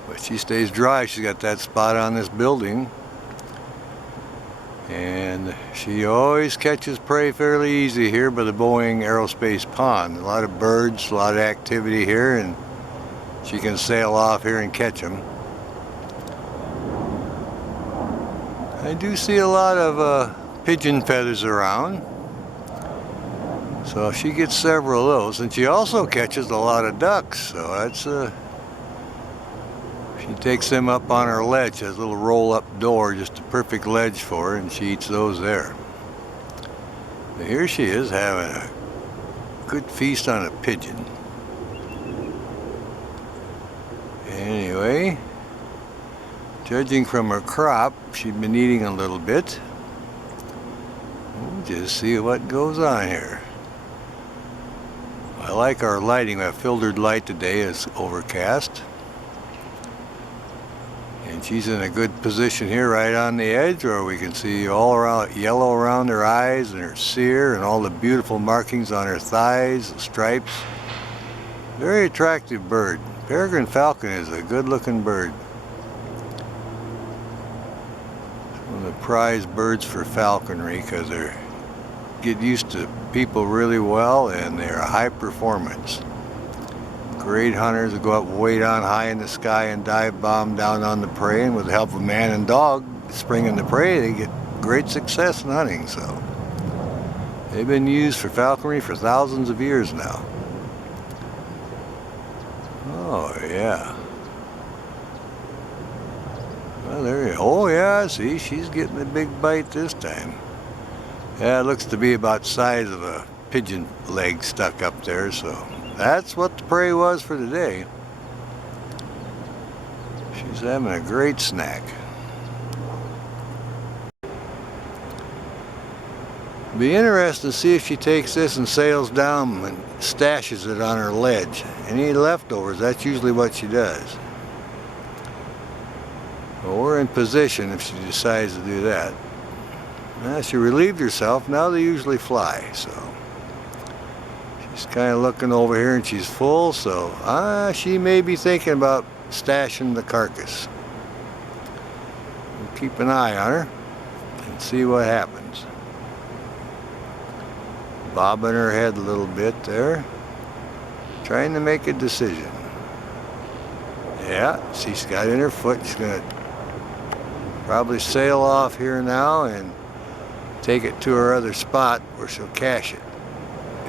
But she stays dry. She's got that spot on this building. And she always catches prey fairly easy here by the Boeing Aerospace Pond. A lot of birds, a lot of activity here, and she can sail off here and catch them. I do see a lot of pigeon feathers around. So she gets several of those. And she also catches a lot of ducks. So that's she takes them up on her ledge. Has a little roll-up door, just a perfect ledge for her, and she eats those there. But here she is having a good feast on a pigeon. Anyway, judging from her crop, she'd been eating a little bit. We'll just see what goes on here. I like our lighting. We have filtered light today. It's overcast. And she's in a good position here right on the edge where we can see all around yellow around her eyes and her cere and all the beautiful markings on her thighs, the stripes. Very attractive bird. Peregrine falcon is a good looking bird. One of the prized birds for falconry because they get used to people really well and they're a high performance. Great hunters who go up way down high in the sky and dive bomb down on the prey, and with the help of man and dog springing the prey, they get great success in hunting. So they've been used for falconry for thousands of years now. Oh yeah. Well, there you go. Oh yeah, see, she's getting a big bite this time. Yeah, it looks to be about the size of a pigeon leg stuck up there, so that's what the prey was for today. She's having a great snack. Be interesting to see if she takes this and sails down and stashes it on her ledge. Any leftovers, that's usually what she does. Well, we're in position if she decides to do that. Now, she relieved herself. Now they usually fly, so she's kind of looking over here and she's full, so she may be thinking about stashing the carcass. We'll keep an eye on her and see what happens. Bobbing her head a little bit there, trying to make a decision. Yeah, she's got in her foot. She's going to probably sail off here now and take it to her other spot where she'll cache it.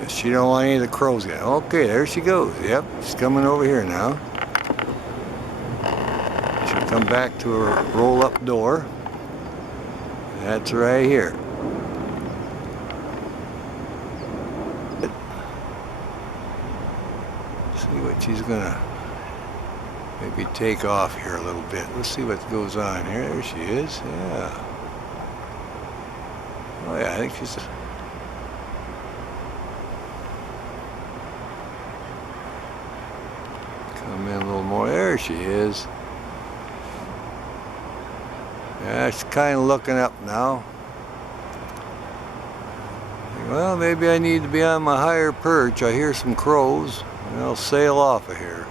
She don't want any of the crows yet. Okay, there she goes. Yep, she's coming over here now. She'll come back to her roll-up door. That's right here. See what she's gonna maybe take off here a little bit. Let's see what goes on here. There she is. Yeah. Oh yeah, I think she's. Come in a little more. There she is. Yeah, she's kind of looking up now. Well, maybe I need to be on my higher perch. I hear some crows, and they'll sail off of here.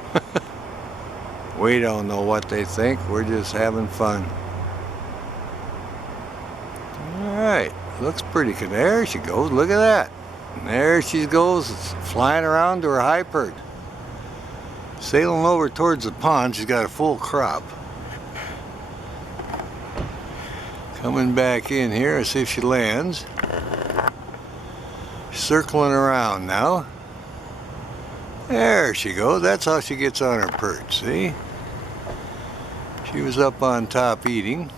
We don't know what they think. We're just having fun. Alright, looks pretty good. There she goes. Look at that. And there she goes, flying around to her high perch. Sailing over towards the pond. She's got a full crop. Coming back in here, see if she lands. Circling around now. There she goes. That's how she gets on her perch, see? She was up on top eating.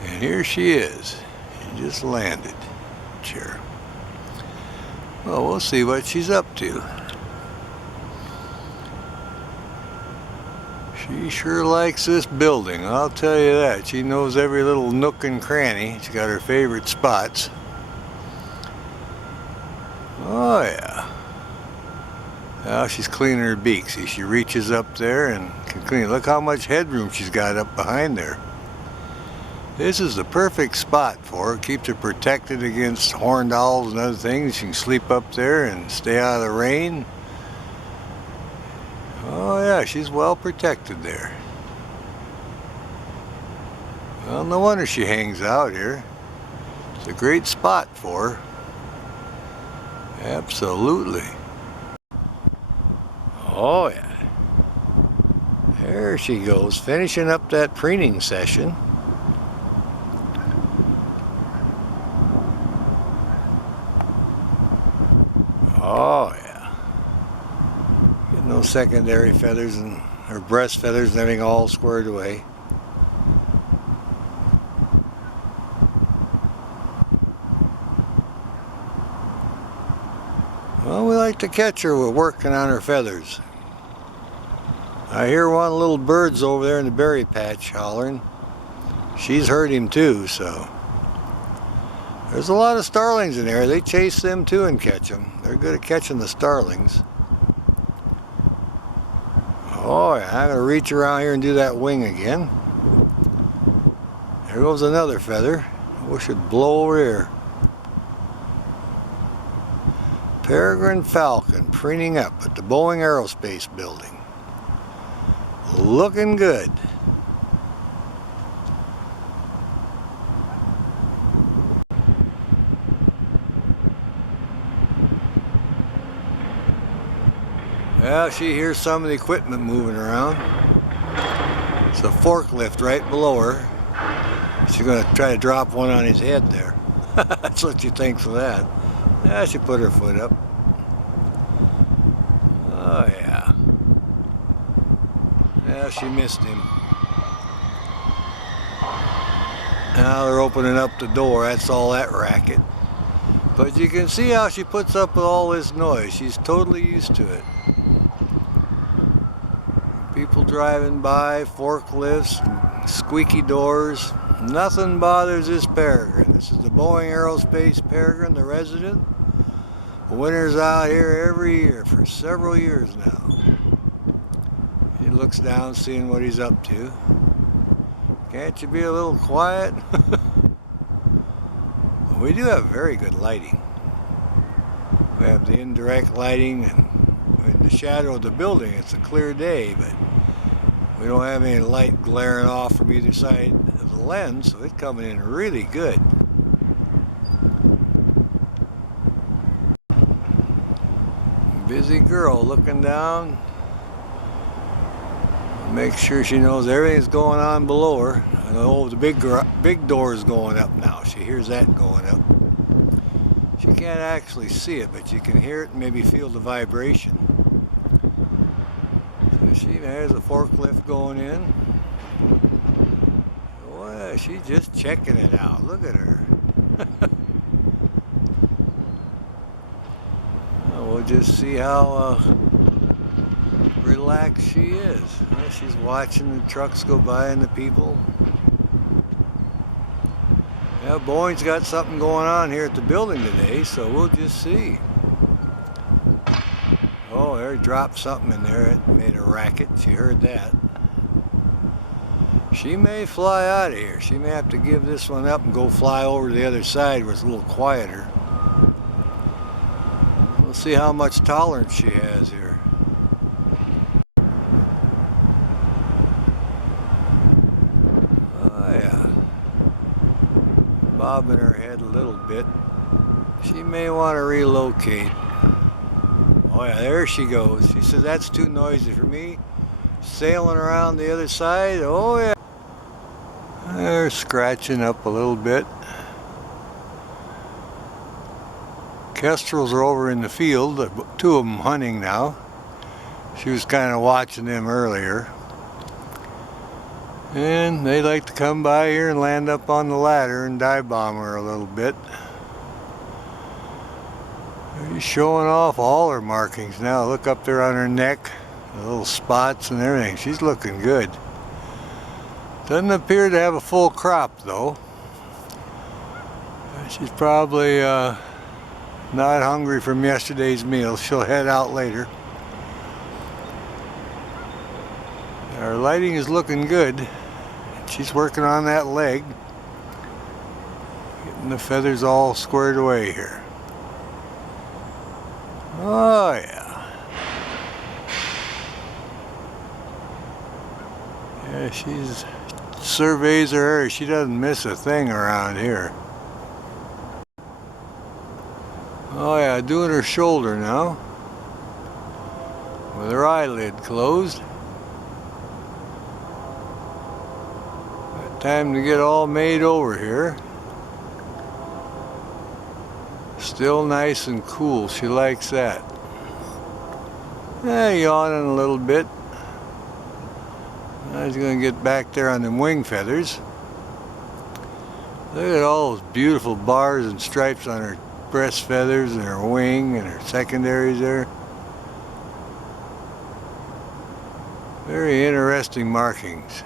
And here she is. She just landed. Sure. Well, we'll see what she's up to. She sure likes this building, I'll tell you that. She knows every little nook and cranny. She's got her favorite spots. Oh yeah. Now she's cleaning her beak. See, she reaches up there and can clean. Look how much headroom she's got up behind there. This is the perfect spot for her. Keeps her protected against horned owls and other things. She can sleep up there and stay out of the rain. Oh yeah, she's well protected there. Well, no wonder she hangs out here. It's a great spot for her. Absolutely. Oh yeah. There she goes, finishing up that preening session. Oh yeah. Getting those secondary feathers and her breast feathers and everything all squared away. Well, we like to catch her. We're working on her feathers. I hear one of the little birds over there in the berry patch hollering. She's heard him too, so. There's a lot of starlings in there. They chase them too and catch them. They're good at catching the starlings. Oh yeah, I'm gonna reach around here and do that wing again. There goes another feather. I wish it'd blow over here. Peregrine falcon preening up at the Boeing Aerospace building. Looking good. Well, she hears some of the equipment moving around. It's a forklift right below her. She's going to try to drop one on his head there. That's what she thinks of that. Yeah, she put her foot up. Oh yeah. Yeah, she missed him. Now they're opening up the door. That's all that racket. But you can see how she puts up with all this noise. She's totally used to it. People driving by, forklifts, squeaky doors. Nothing bothers this peregrine. This is the Boeing Aerospace peregrine, the resident. The winter's out here every year for several years now. He looks down, seeing what he's up to. Can't you be a little quiet? We do have very good lighting. We have the indirect lighting, and in the shadow of the building it's a clear day, but we don't have any light glaring off from either side of the lens, so it's coming in really good. Busy girl looking down. Make sure she knows everything's going on below her. Oh, the big door is going up now. She hears that going up. She can't actually see it, but you can hear it and maybe feel the vibration. So there's a forklift going in. Well, she's just checking it out. Look at her. We'll just see how relaxed she is. She's watching the trucks go by and the people. Yeah, Boeing's got something going on here at the building today, so we'll just see. Oh, there dropped something in there. It made a racket. She heard that. She may fly out of here. She may have to give this one up and go fly over to the other side where it's a little quieter. We'll see how much tolerance she has here. Oh yeah. Bobbing her head a little bit. She may want to relocate. Oh yeah, there she goes. She says that's too noisy for me. Sailing around the other side. Oh yeah. They're scratching up a little bit. Kestrels are over in the field, two of them hunting now. She was kind of watching them earlier. And they like to come by here and land up on the ladder and dive bomb her a little bit. She's showing off all her markings now. Look up there on her neck, the little spots and everything. She's looking good. Doesn't appear to have a full crop though. She's probably not hungry from yesterday's meal. She'll head out later. Our lighting is looking good. She's working on that leg. Getting the feathers all squared away here. Oh yeah. Yeah, she's surveys her area. She doesn't miss a thing around here. Oh yeah, doing her shoulder now. With her eyelid closed. Time to get all made over here. Still nice and cool. She likes that. Yawning a little bit. I was going to get back there on them wing feathers. Look at all those beautiful bars and stripes on her breast feathers and her wing and her secondaries there. Very interesting markings.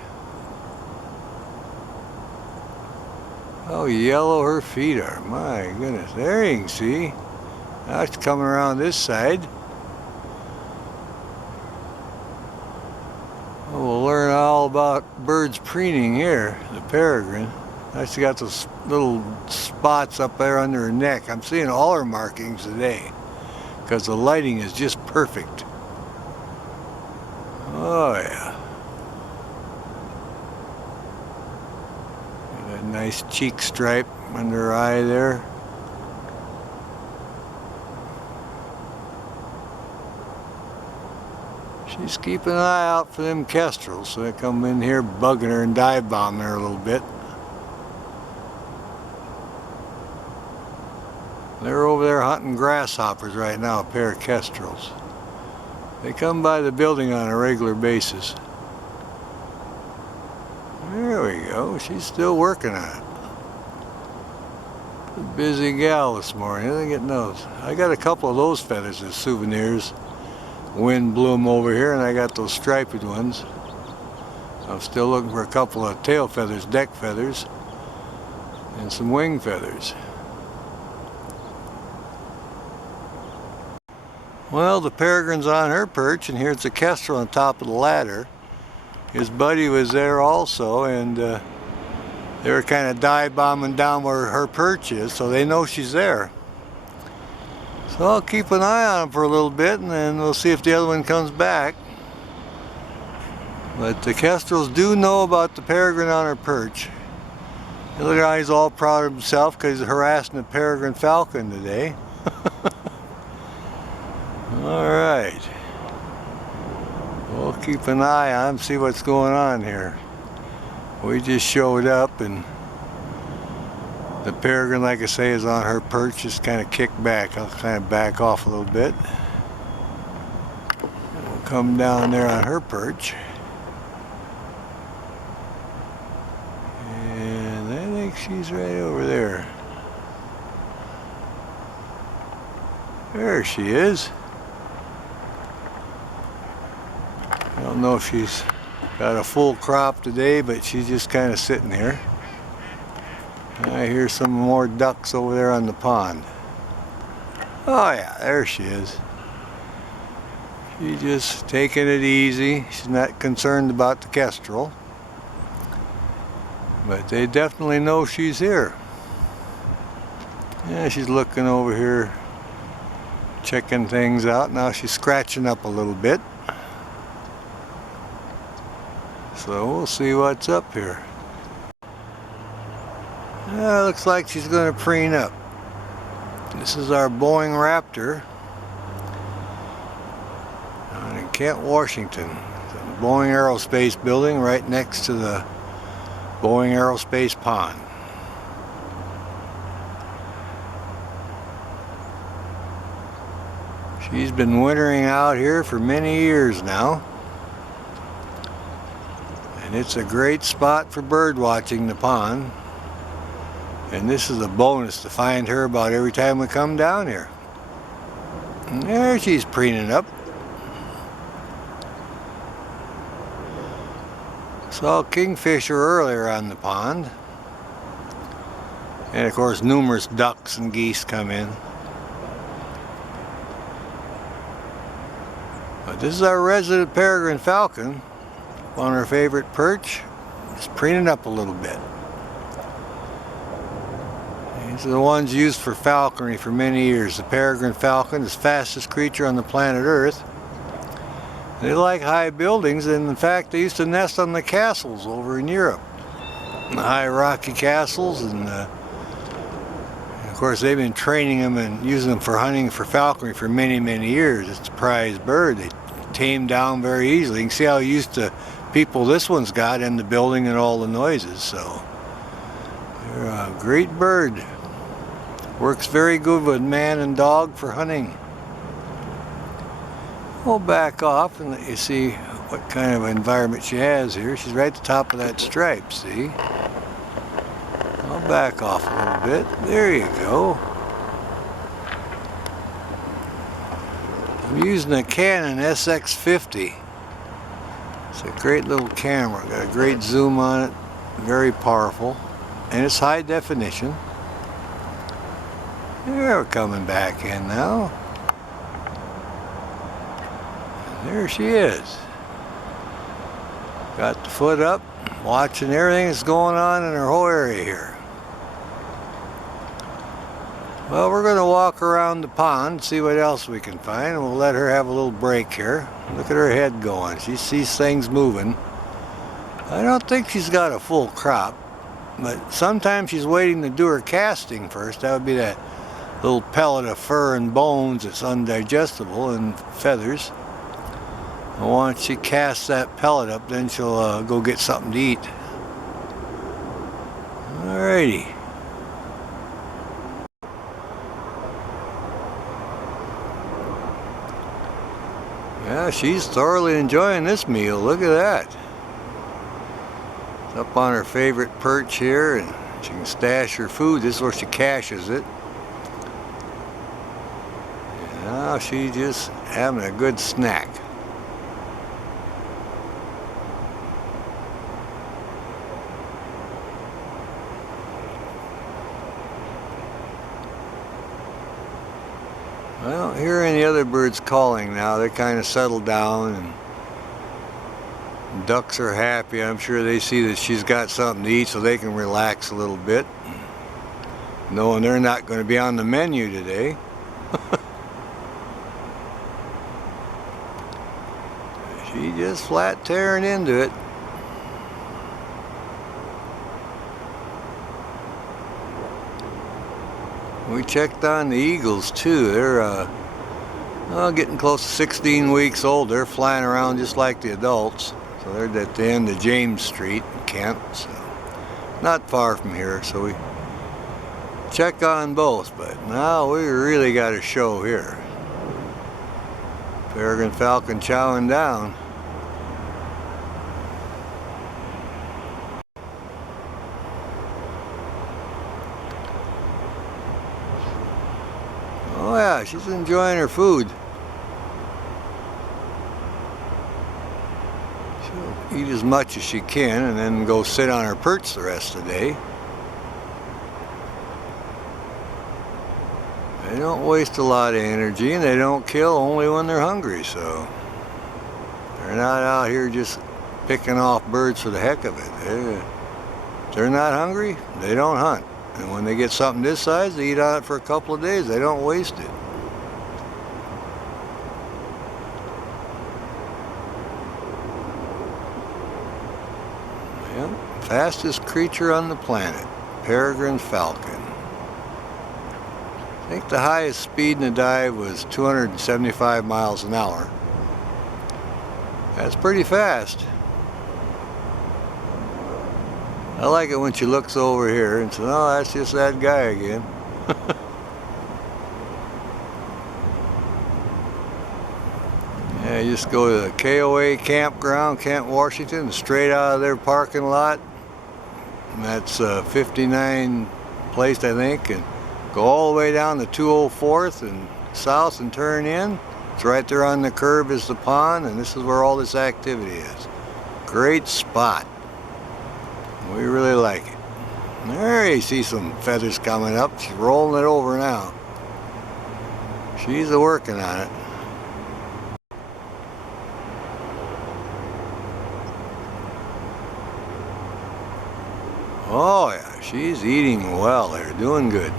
How yellow her feet are. My goodness. There you can see. Now it's coming around this side. We'll learn all about birds preening here, the peregrine. She's got those little spots up there under her neck. I'm seeing all her markings today because the lighting is just perfect. Oh yeah. Got a nice cheek stripe under her eye there. She's keeping an eye out for them kestrels, so they come in here bugging her and dive bombing her a little bit. They're over there hunting grasshoppers right now, a pair of kestrels. They come by the building on a regular basis. There we go, she's still working on it. A busy gal this morning, they're getting those. I got a couple of those feathers as souvenirs. Wind blew them over here and I got those striped ones. I'm still looking for a couple of tail feathers, deck feathers, and some wing feathers. Well, the peregrine's on her perch, and here's the kestrel on top of the ladder. His buddy was there also, and they were kind of dive bombing down where her perch is, so they know she's there. So I'll keep an eye on him for a little bit, and then we'll see if the other one comes back. But the kestrels do know about the peregrine on her perch. And look how he's all proud of himself because he's harassing the peregrine falcon today. Alright. We'll keep an eye on him, see what's going on here. We just showed up and the peregrine, like I say, is on her perch, just kind of kicked back. I'll kind of back off a little bit. We'll come down there on her perch. And I think she's right over there. There she is. I don't know if she's got a full crop today, but she's just kind of sitting there. I hear some more ducks over there on the pond. Oh yeah, there she is. She's just taking it easy. She's not concerned about the kestrel. But they definitely know she's here. Yeah, she's looking over here, checking things out. Now she's scratching up a little bit. So we'll see what's up here. Yeah, looks like she's going to preen up. This is our Boeing Raptor in Kent, Washington. The Boeing Aerospace building right next to the Boeing Aerospace pond. She's been wintering out here for many years now. And it's a great spot for bird watching the pond. And this is a bonus to find her about every time we come down here. And there she's preening up. Saw kingfisher earlier on the pond. And of course numerous ducks and geese come in. But this is our resident peregrine falcon on her favorite perch. Just preening up a little bit. These are the ones used for falconry for many years. The peregrine falcon is the fastest creature on the planet Earth. They like high buildings, and in fact they used to nest on the castles over in Europe. The high rocky castles, and of course they've been training them and using them for hunting for falconry for many, many years. It's a prized bird. They tame down very easily. You can see how used to people this one's got in the building and all the noises. So they're a great bird. Works very good with man and dog for hunting. We'll back off and let you see what kind of environment she has here. She's right at the top of that stripe, see? I'll back off a little bit. There you go. I'm using a Canon SX50. It's a great little camera. Got a great zoom on it. Very powerful. And it's high definition. We're coming back in now. And there she is. Got the foot up, watching everything that's going on in her whole area here. Well, we're going to walk around the pond, see what else we can find, and we'll let her have a little break here. Look at her head going. She sees things moving. I don't think she's got a full crop, but sometimes she's waiting to do her casting first. That would be that little pellet of fur and bones that's undigestible and feathers. And once she casts that pellet up, then she'll go get something to eat. Alrighty. Yeah, she's thoroughly enjoying this meal. Look at that. It's up on her favorite perch here, and she can stash her food. This is where she caches it. Now she's just having a good snack. I don't hear any other birds calling now. They kind of settled down, and ducks are happy. I'm sure they see that she's got something to eat so they can relax a little bit, knowing they're not going to be on the menu today. She just flat tearing into it. We checked on the eagles too. They're getting close to 16 weeks old. They're flying around just like the adults. So they're at the end of James Street in Kent. So not far from here. So we check on both. But now we really got a show here. Peregrine falcon chowing down. Oh yeah, she's enjoying her food. She'll eat as much as she can and then go sit on her perch the rest of the day. They don't waste a lot of energy, and they don't kill only when they're hungry, so they're not out here just picking off birds for the heck of it. If they're not hungry, they don't hunt. And when they get something this size, they eat on it for a couple of days. They don't waste it. Yep. Fastest creature on the planet, peregrine falcon. I think the highest speed in the dive was 275 miles an hour. That's pretty fast. I like it when she looks over here and says, oh, that's just that guy again. Yeah, you just go to the KOA campground, Camp Washington, straight out of their parking lot. And that's 59 place, I think, and go all the way down to 204th and south and turn in. It's right there on the curve is the pond, and this is where all this activity is. Great spot. We really like it. There you see some feathers coming up. She's rolling it over now. She's working on it. Oh yeah, she's eating well there, doing good.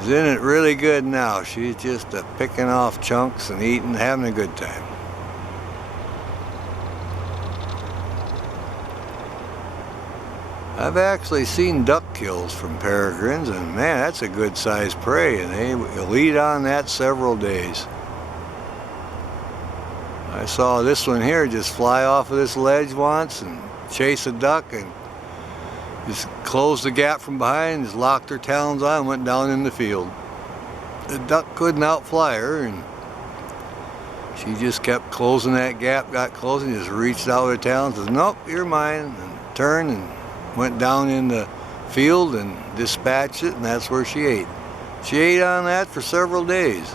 She's in it really good now. She's just picking off chunks and eating, having a good time. I've actually seen duck kills from peregrines, and man, that's a good sized prey, and they will eat on that several days. I saw this one here just fly off of this ledge once and chase a duck and just closed the gap from behind, just locked her talons on and went down in the field. The duck couldn't outfly her, and she just kept closing that gap, got close, and just reached out with her talons and said, nope, you're mine, and turned and went down in the field and dispatched it, and that's where she ate. She ate on that for several days.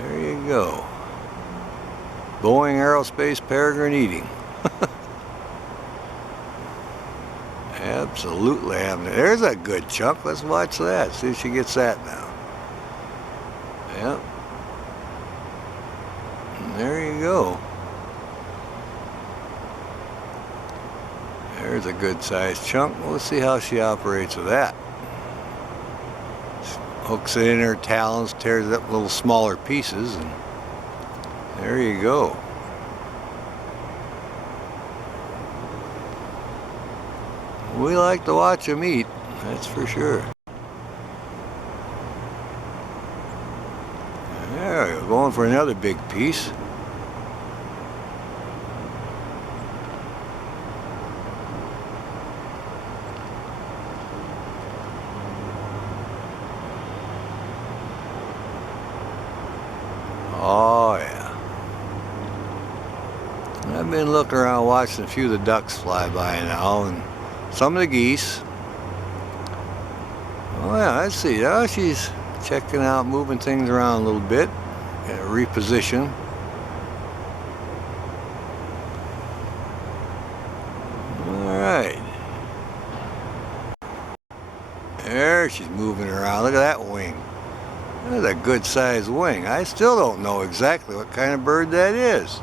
There you go. Boeing Aerospace peregrine eating. Absolutely having it. There's a good chunk. Let's watch that. See if she gets that now. Yep. And there you go. There's a good sized chunk. Let's see how she operates with that. Hooks it in her talons, tears it up little smaller pieces, and there you go. We like to watch them eat, that's for sure. There we go, going for another big piece. Oh yeah. I've been looking around watching a few of the ducks fly by now, and some of the geese. Oh yeah, let's see. Now she's checking out, moving things around a little bit. Reposition. Alright. There, she's moving around. Look at that wing. That's a good sized wing. I still don't know exactly what kind of bird that is.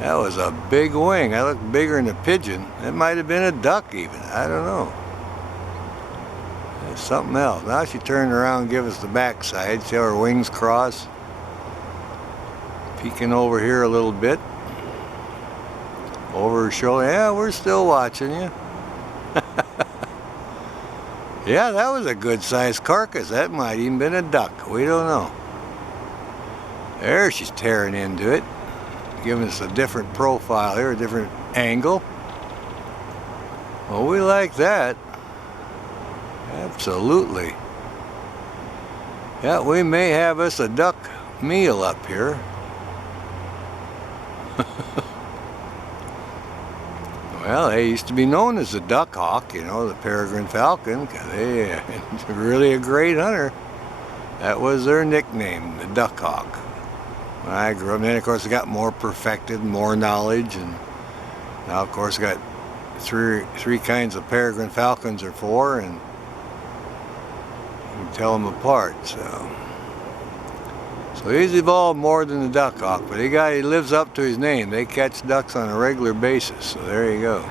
That was a big wing. That looked bigger than a pigeon. It might have been a duck even. I don't know. That's something else. Now she turned around and gave us the backside. See how her wings cross? Peeking over here a little bit. Over her shoulder. Yeah, we're still watching you. Yeah, that was a good sized carcass. That might even been a duck. We don't know. There, she's tearing into it. Giving us a different profile here, a different angle. Well, we like that. Absolutely. Yeah, we may have us a duck meal up here. Well, they used to be known as the duck hawk, you know, the peregrine falcon, because they really a great hunter. That was their nickname, the duck hawk. When I grew up, then of course I got more perfected, more knowledge, and now of course I got three kinds of peregrine falcons or four, and you can tell them apart. So So he's evolved more than the duck hawk, but he lives up to his name. They catch ducks on a regular basis, so there you go.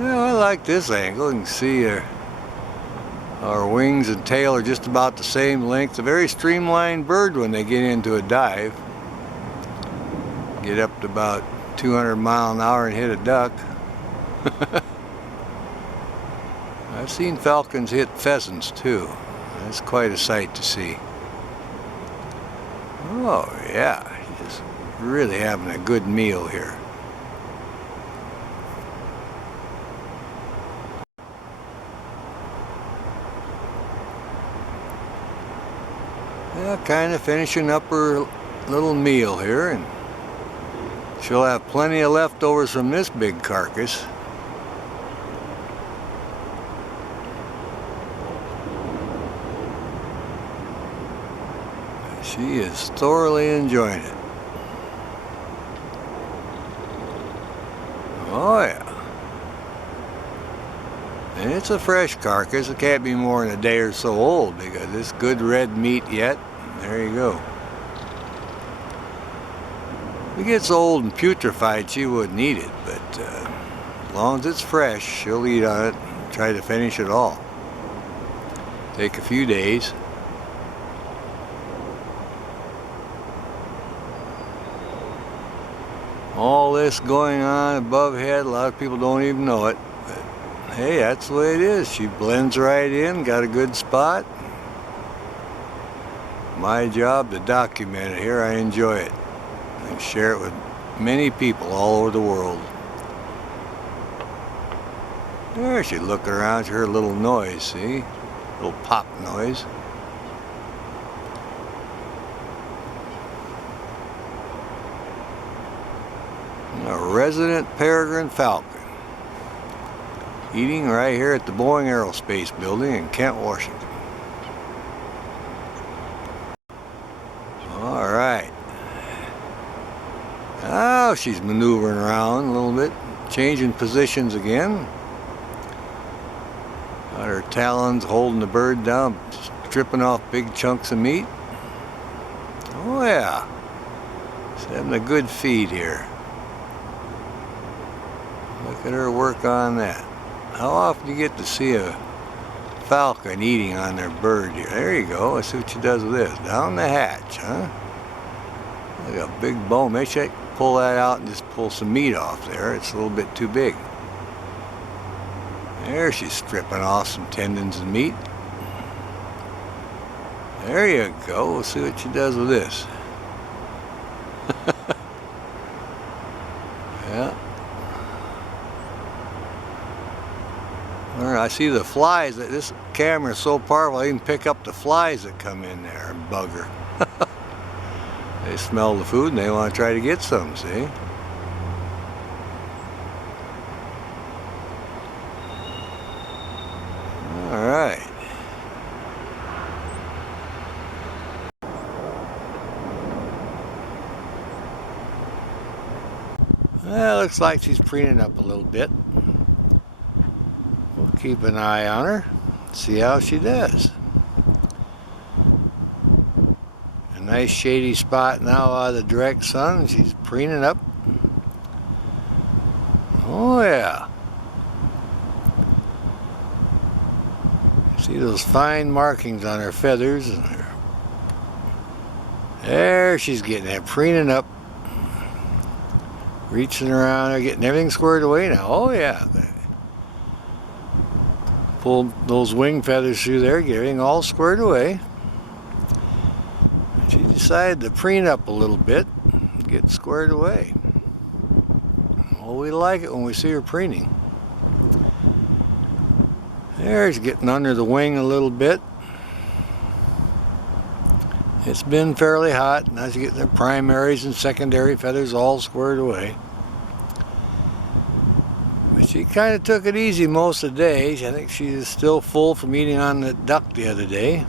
Yeah, I like this angle. You can see our wings and tail are just about the same length. A very streamlined bird when they get into a dive. Get up to about 200 miles an hour and hit a duck. I've seen falcons hit pheasants too. That's quite a sight to see. Oh yeah, just really having a good meal here. Yeah, kind of finishing up her little meal here, and she'll have plenty of leftovers from this big carcass. She is thoroughly enjoying it. Oh yeah. And it's a fresh carcass. It can't be more than a day or so old because it's good red meat yet. There you go. If it gets old and putrefied, she wouldn't eat it, but as long as it's fresh, she'll eat on it and try to finish it all. Take a few days. All this going on above head, a lot of people don't even know it, but hey, that's the way it is. She blends right in, got a good spot. My job to document it here. I enjoy it and share it with many people all over the world. There, she's looking around. She heard a little noise, see? A little pop noise. A resident peregrine falcon eating right here at the Boeing Aerospace Building in Kent, Washington. All right. Now she's maneuvering around a little bit, changing positions again. Got her talons holding the bird down, stripping off big chunks of meat. Oh yeah. She's having a good feed here. Look at her work on that. How often do you get to see a falcon eating on their bird here? There you go. Let's see what she does with this. Down the hatch, huh? Look at a big bone. Maybe she can pull that out and just pull some meat off there. It's a little bit too big. There, she's stripping off some tendons and meat. There you go. We'll see what she does with this. Yeah. I see the flies. This camera is so powerful I can pick up the flies that come in there and bug her. They smell the food and they want to try to get some, see? All right. Well, looks like she's preening up a little bit. We'll keep an eye on her, see how she does. A nice shady spot now out of the direct sun. She's preening up. Oh yeah. See those fine markings on her feathers and her. There she's getting that, preening up. Reaching around there, getting everything squared away now. Oh yeah. Pull those wing feathers through there, get everything all squared away. She decided to preen up a little bit, get squared away. Well, we like it when we see her preening. There's getting under the wing a little bit. It's been fairly hot. Now she's getting the primaries and secondary feathers all squared away. But she kind of took it easy most of the day. I think she's still full from eating on the duck the other day.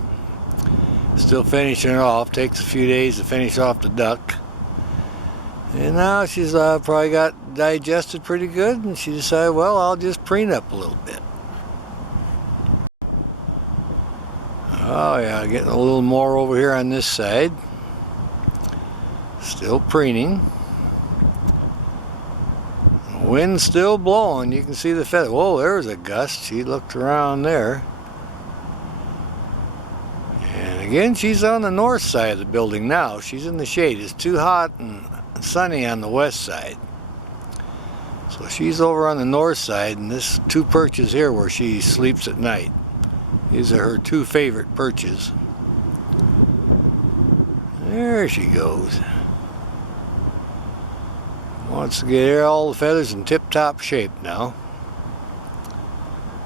Still finishing it off. Takes a few days to finish off the duck. And now she's probably got digested pretty good, and she decided, well, I'll just preen up a little bit. Oh yeah, getting a little more over here on this side. Still preening. Wind still blowing. You can see the feather. Whoa, there was a gust. She looked around there. And again, she's on the north side of the building now. She's in the shade. It's too hot and sunny on the west side. So she's over on the north side, and this 2 perches here where she sleeps at night. These are her 2 favorite perches. There she goes. Wants to get all the feathers in tip-top shape now.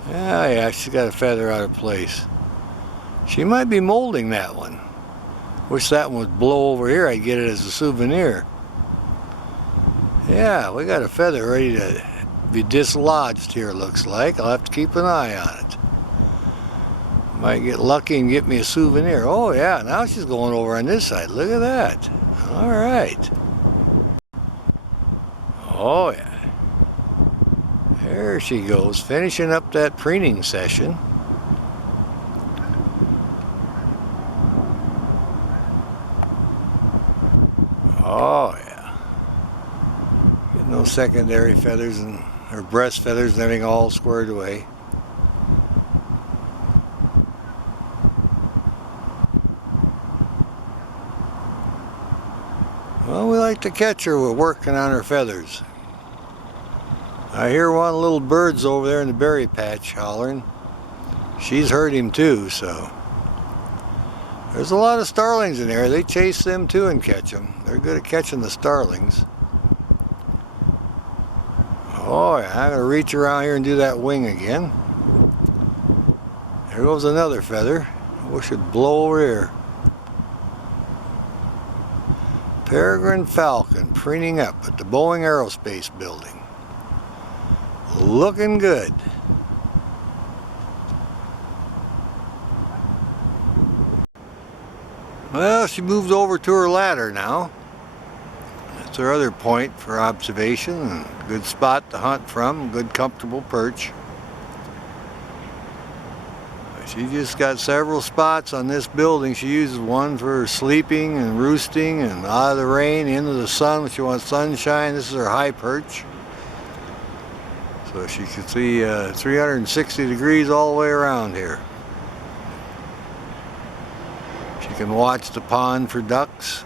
Yeah, she's got a feather out of place. She might be molding that one. Wish that one would blow over here. I'd get it as a souvenir. Yeah, we got a feather ready to be dislodged here, looks like. I'll have to keep an eye on it. Might get lucky and get me a souvenir. Oh yeah, now she's going over on this side. Look at that. All right. Oh yeah. There she goes, finishing up that preening session. Oh yeah. Getting those secondary feathers and her breast feathers and everything all squared away. Well, we like to catch her. We're working on her feathers. I hear one of the little birds over there in the berry patch hollering. She's heard him too, so. There's a lot of starlings in there. They chase them too and catch them. They're good at catching the starlings. Oh yeah, I'm going to reach around here and do that wing again. There goes another feather. I wish it'd blow over here. Peregrine falcon preening up at the Boeing Aerospace building. Looking good. Well, she moved over to her ladder now. That's her other point for observation. And good spot to hunt from, good comfortable perch. She just got several spots on this building. She uses one for sleeping and roosting and out of the rain, into the sun when she wants sunshine. This is her high perch. So she can see 360 degrees all the way around here. She can watch the pond for ducks.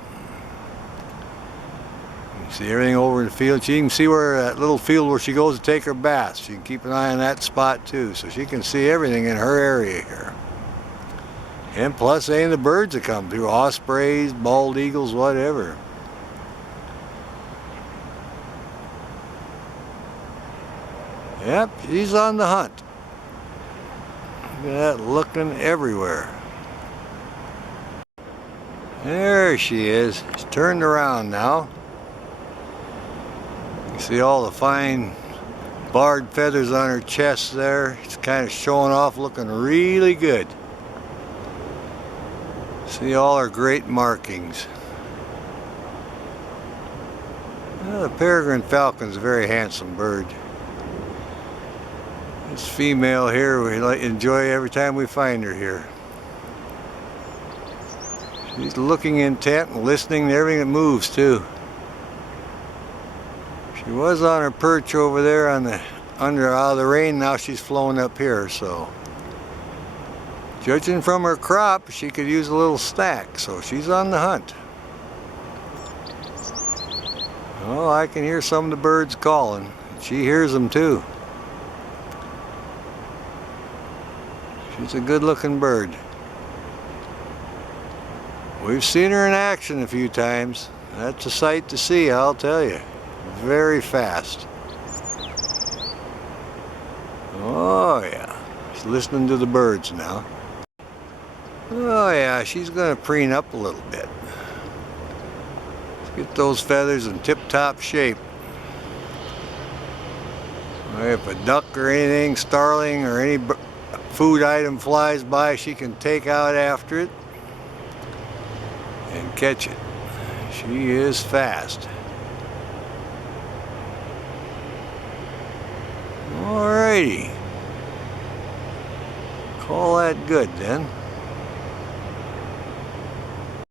You can see everything over in the field. She can see where that little field where she goes to take her bath. She can keep an eye on that spot too. So she can see everything in her area here. And plus any of the birds that come through, ospreys, bald eagles, whatever. Yep, she's on the hunt. Look at that, looking everywhere. There she is. She's turned around now. You see all the fine barred feathers on her chest there. It's kind of showing off, looking really good. See all her great markings. Well, the peregrine falcon's a very handsome bird. This female here, we enjoy every time we find her here. She's looking intent and listening to everything that moves too. She was on her perch over there on the out of the rain. Now she's flown up here, so judging from her crop, she could use a little snack, so she's on the hunt. Oh, I can hear some of the birds calling. She hears them too. She's a good-looking bird. We've seen her in action a few times. That's a sight to see, I'll tell you. Very fast. Oh yeah, she's listening to the birds now. Oh yeah, she's gonna preen up a little bit. Let's get those feathers in tip-top shape. If a duck or anything, starling or any food item flies by, she can take out after it and catch it. She is fast. Alrighty. Call that good then.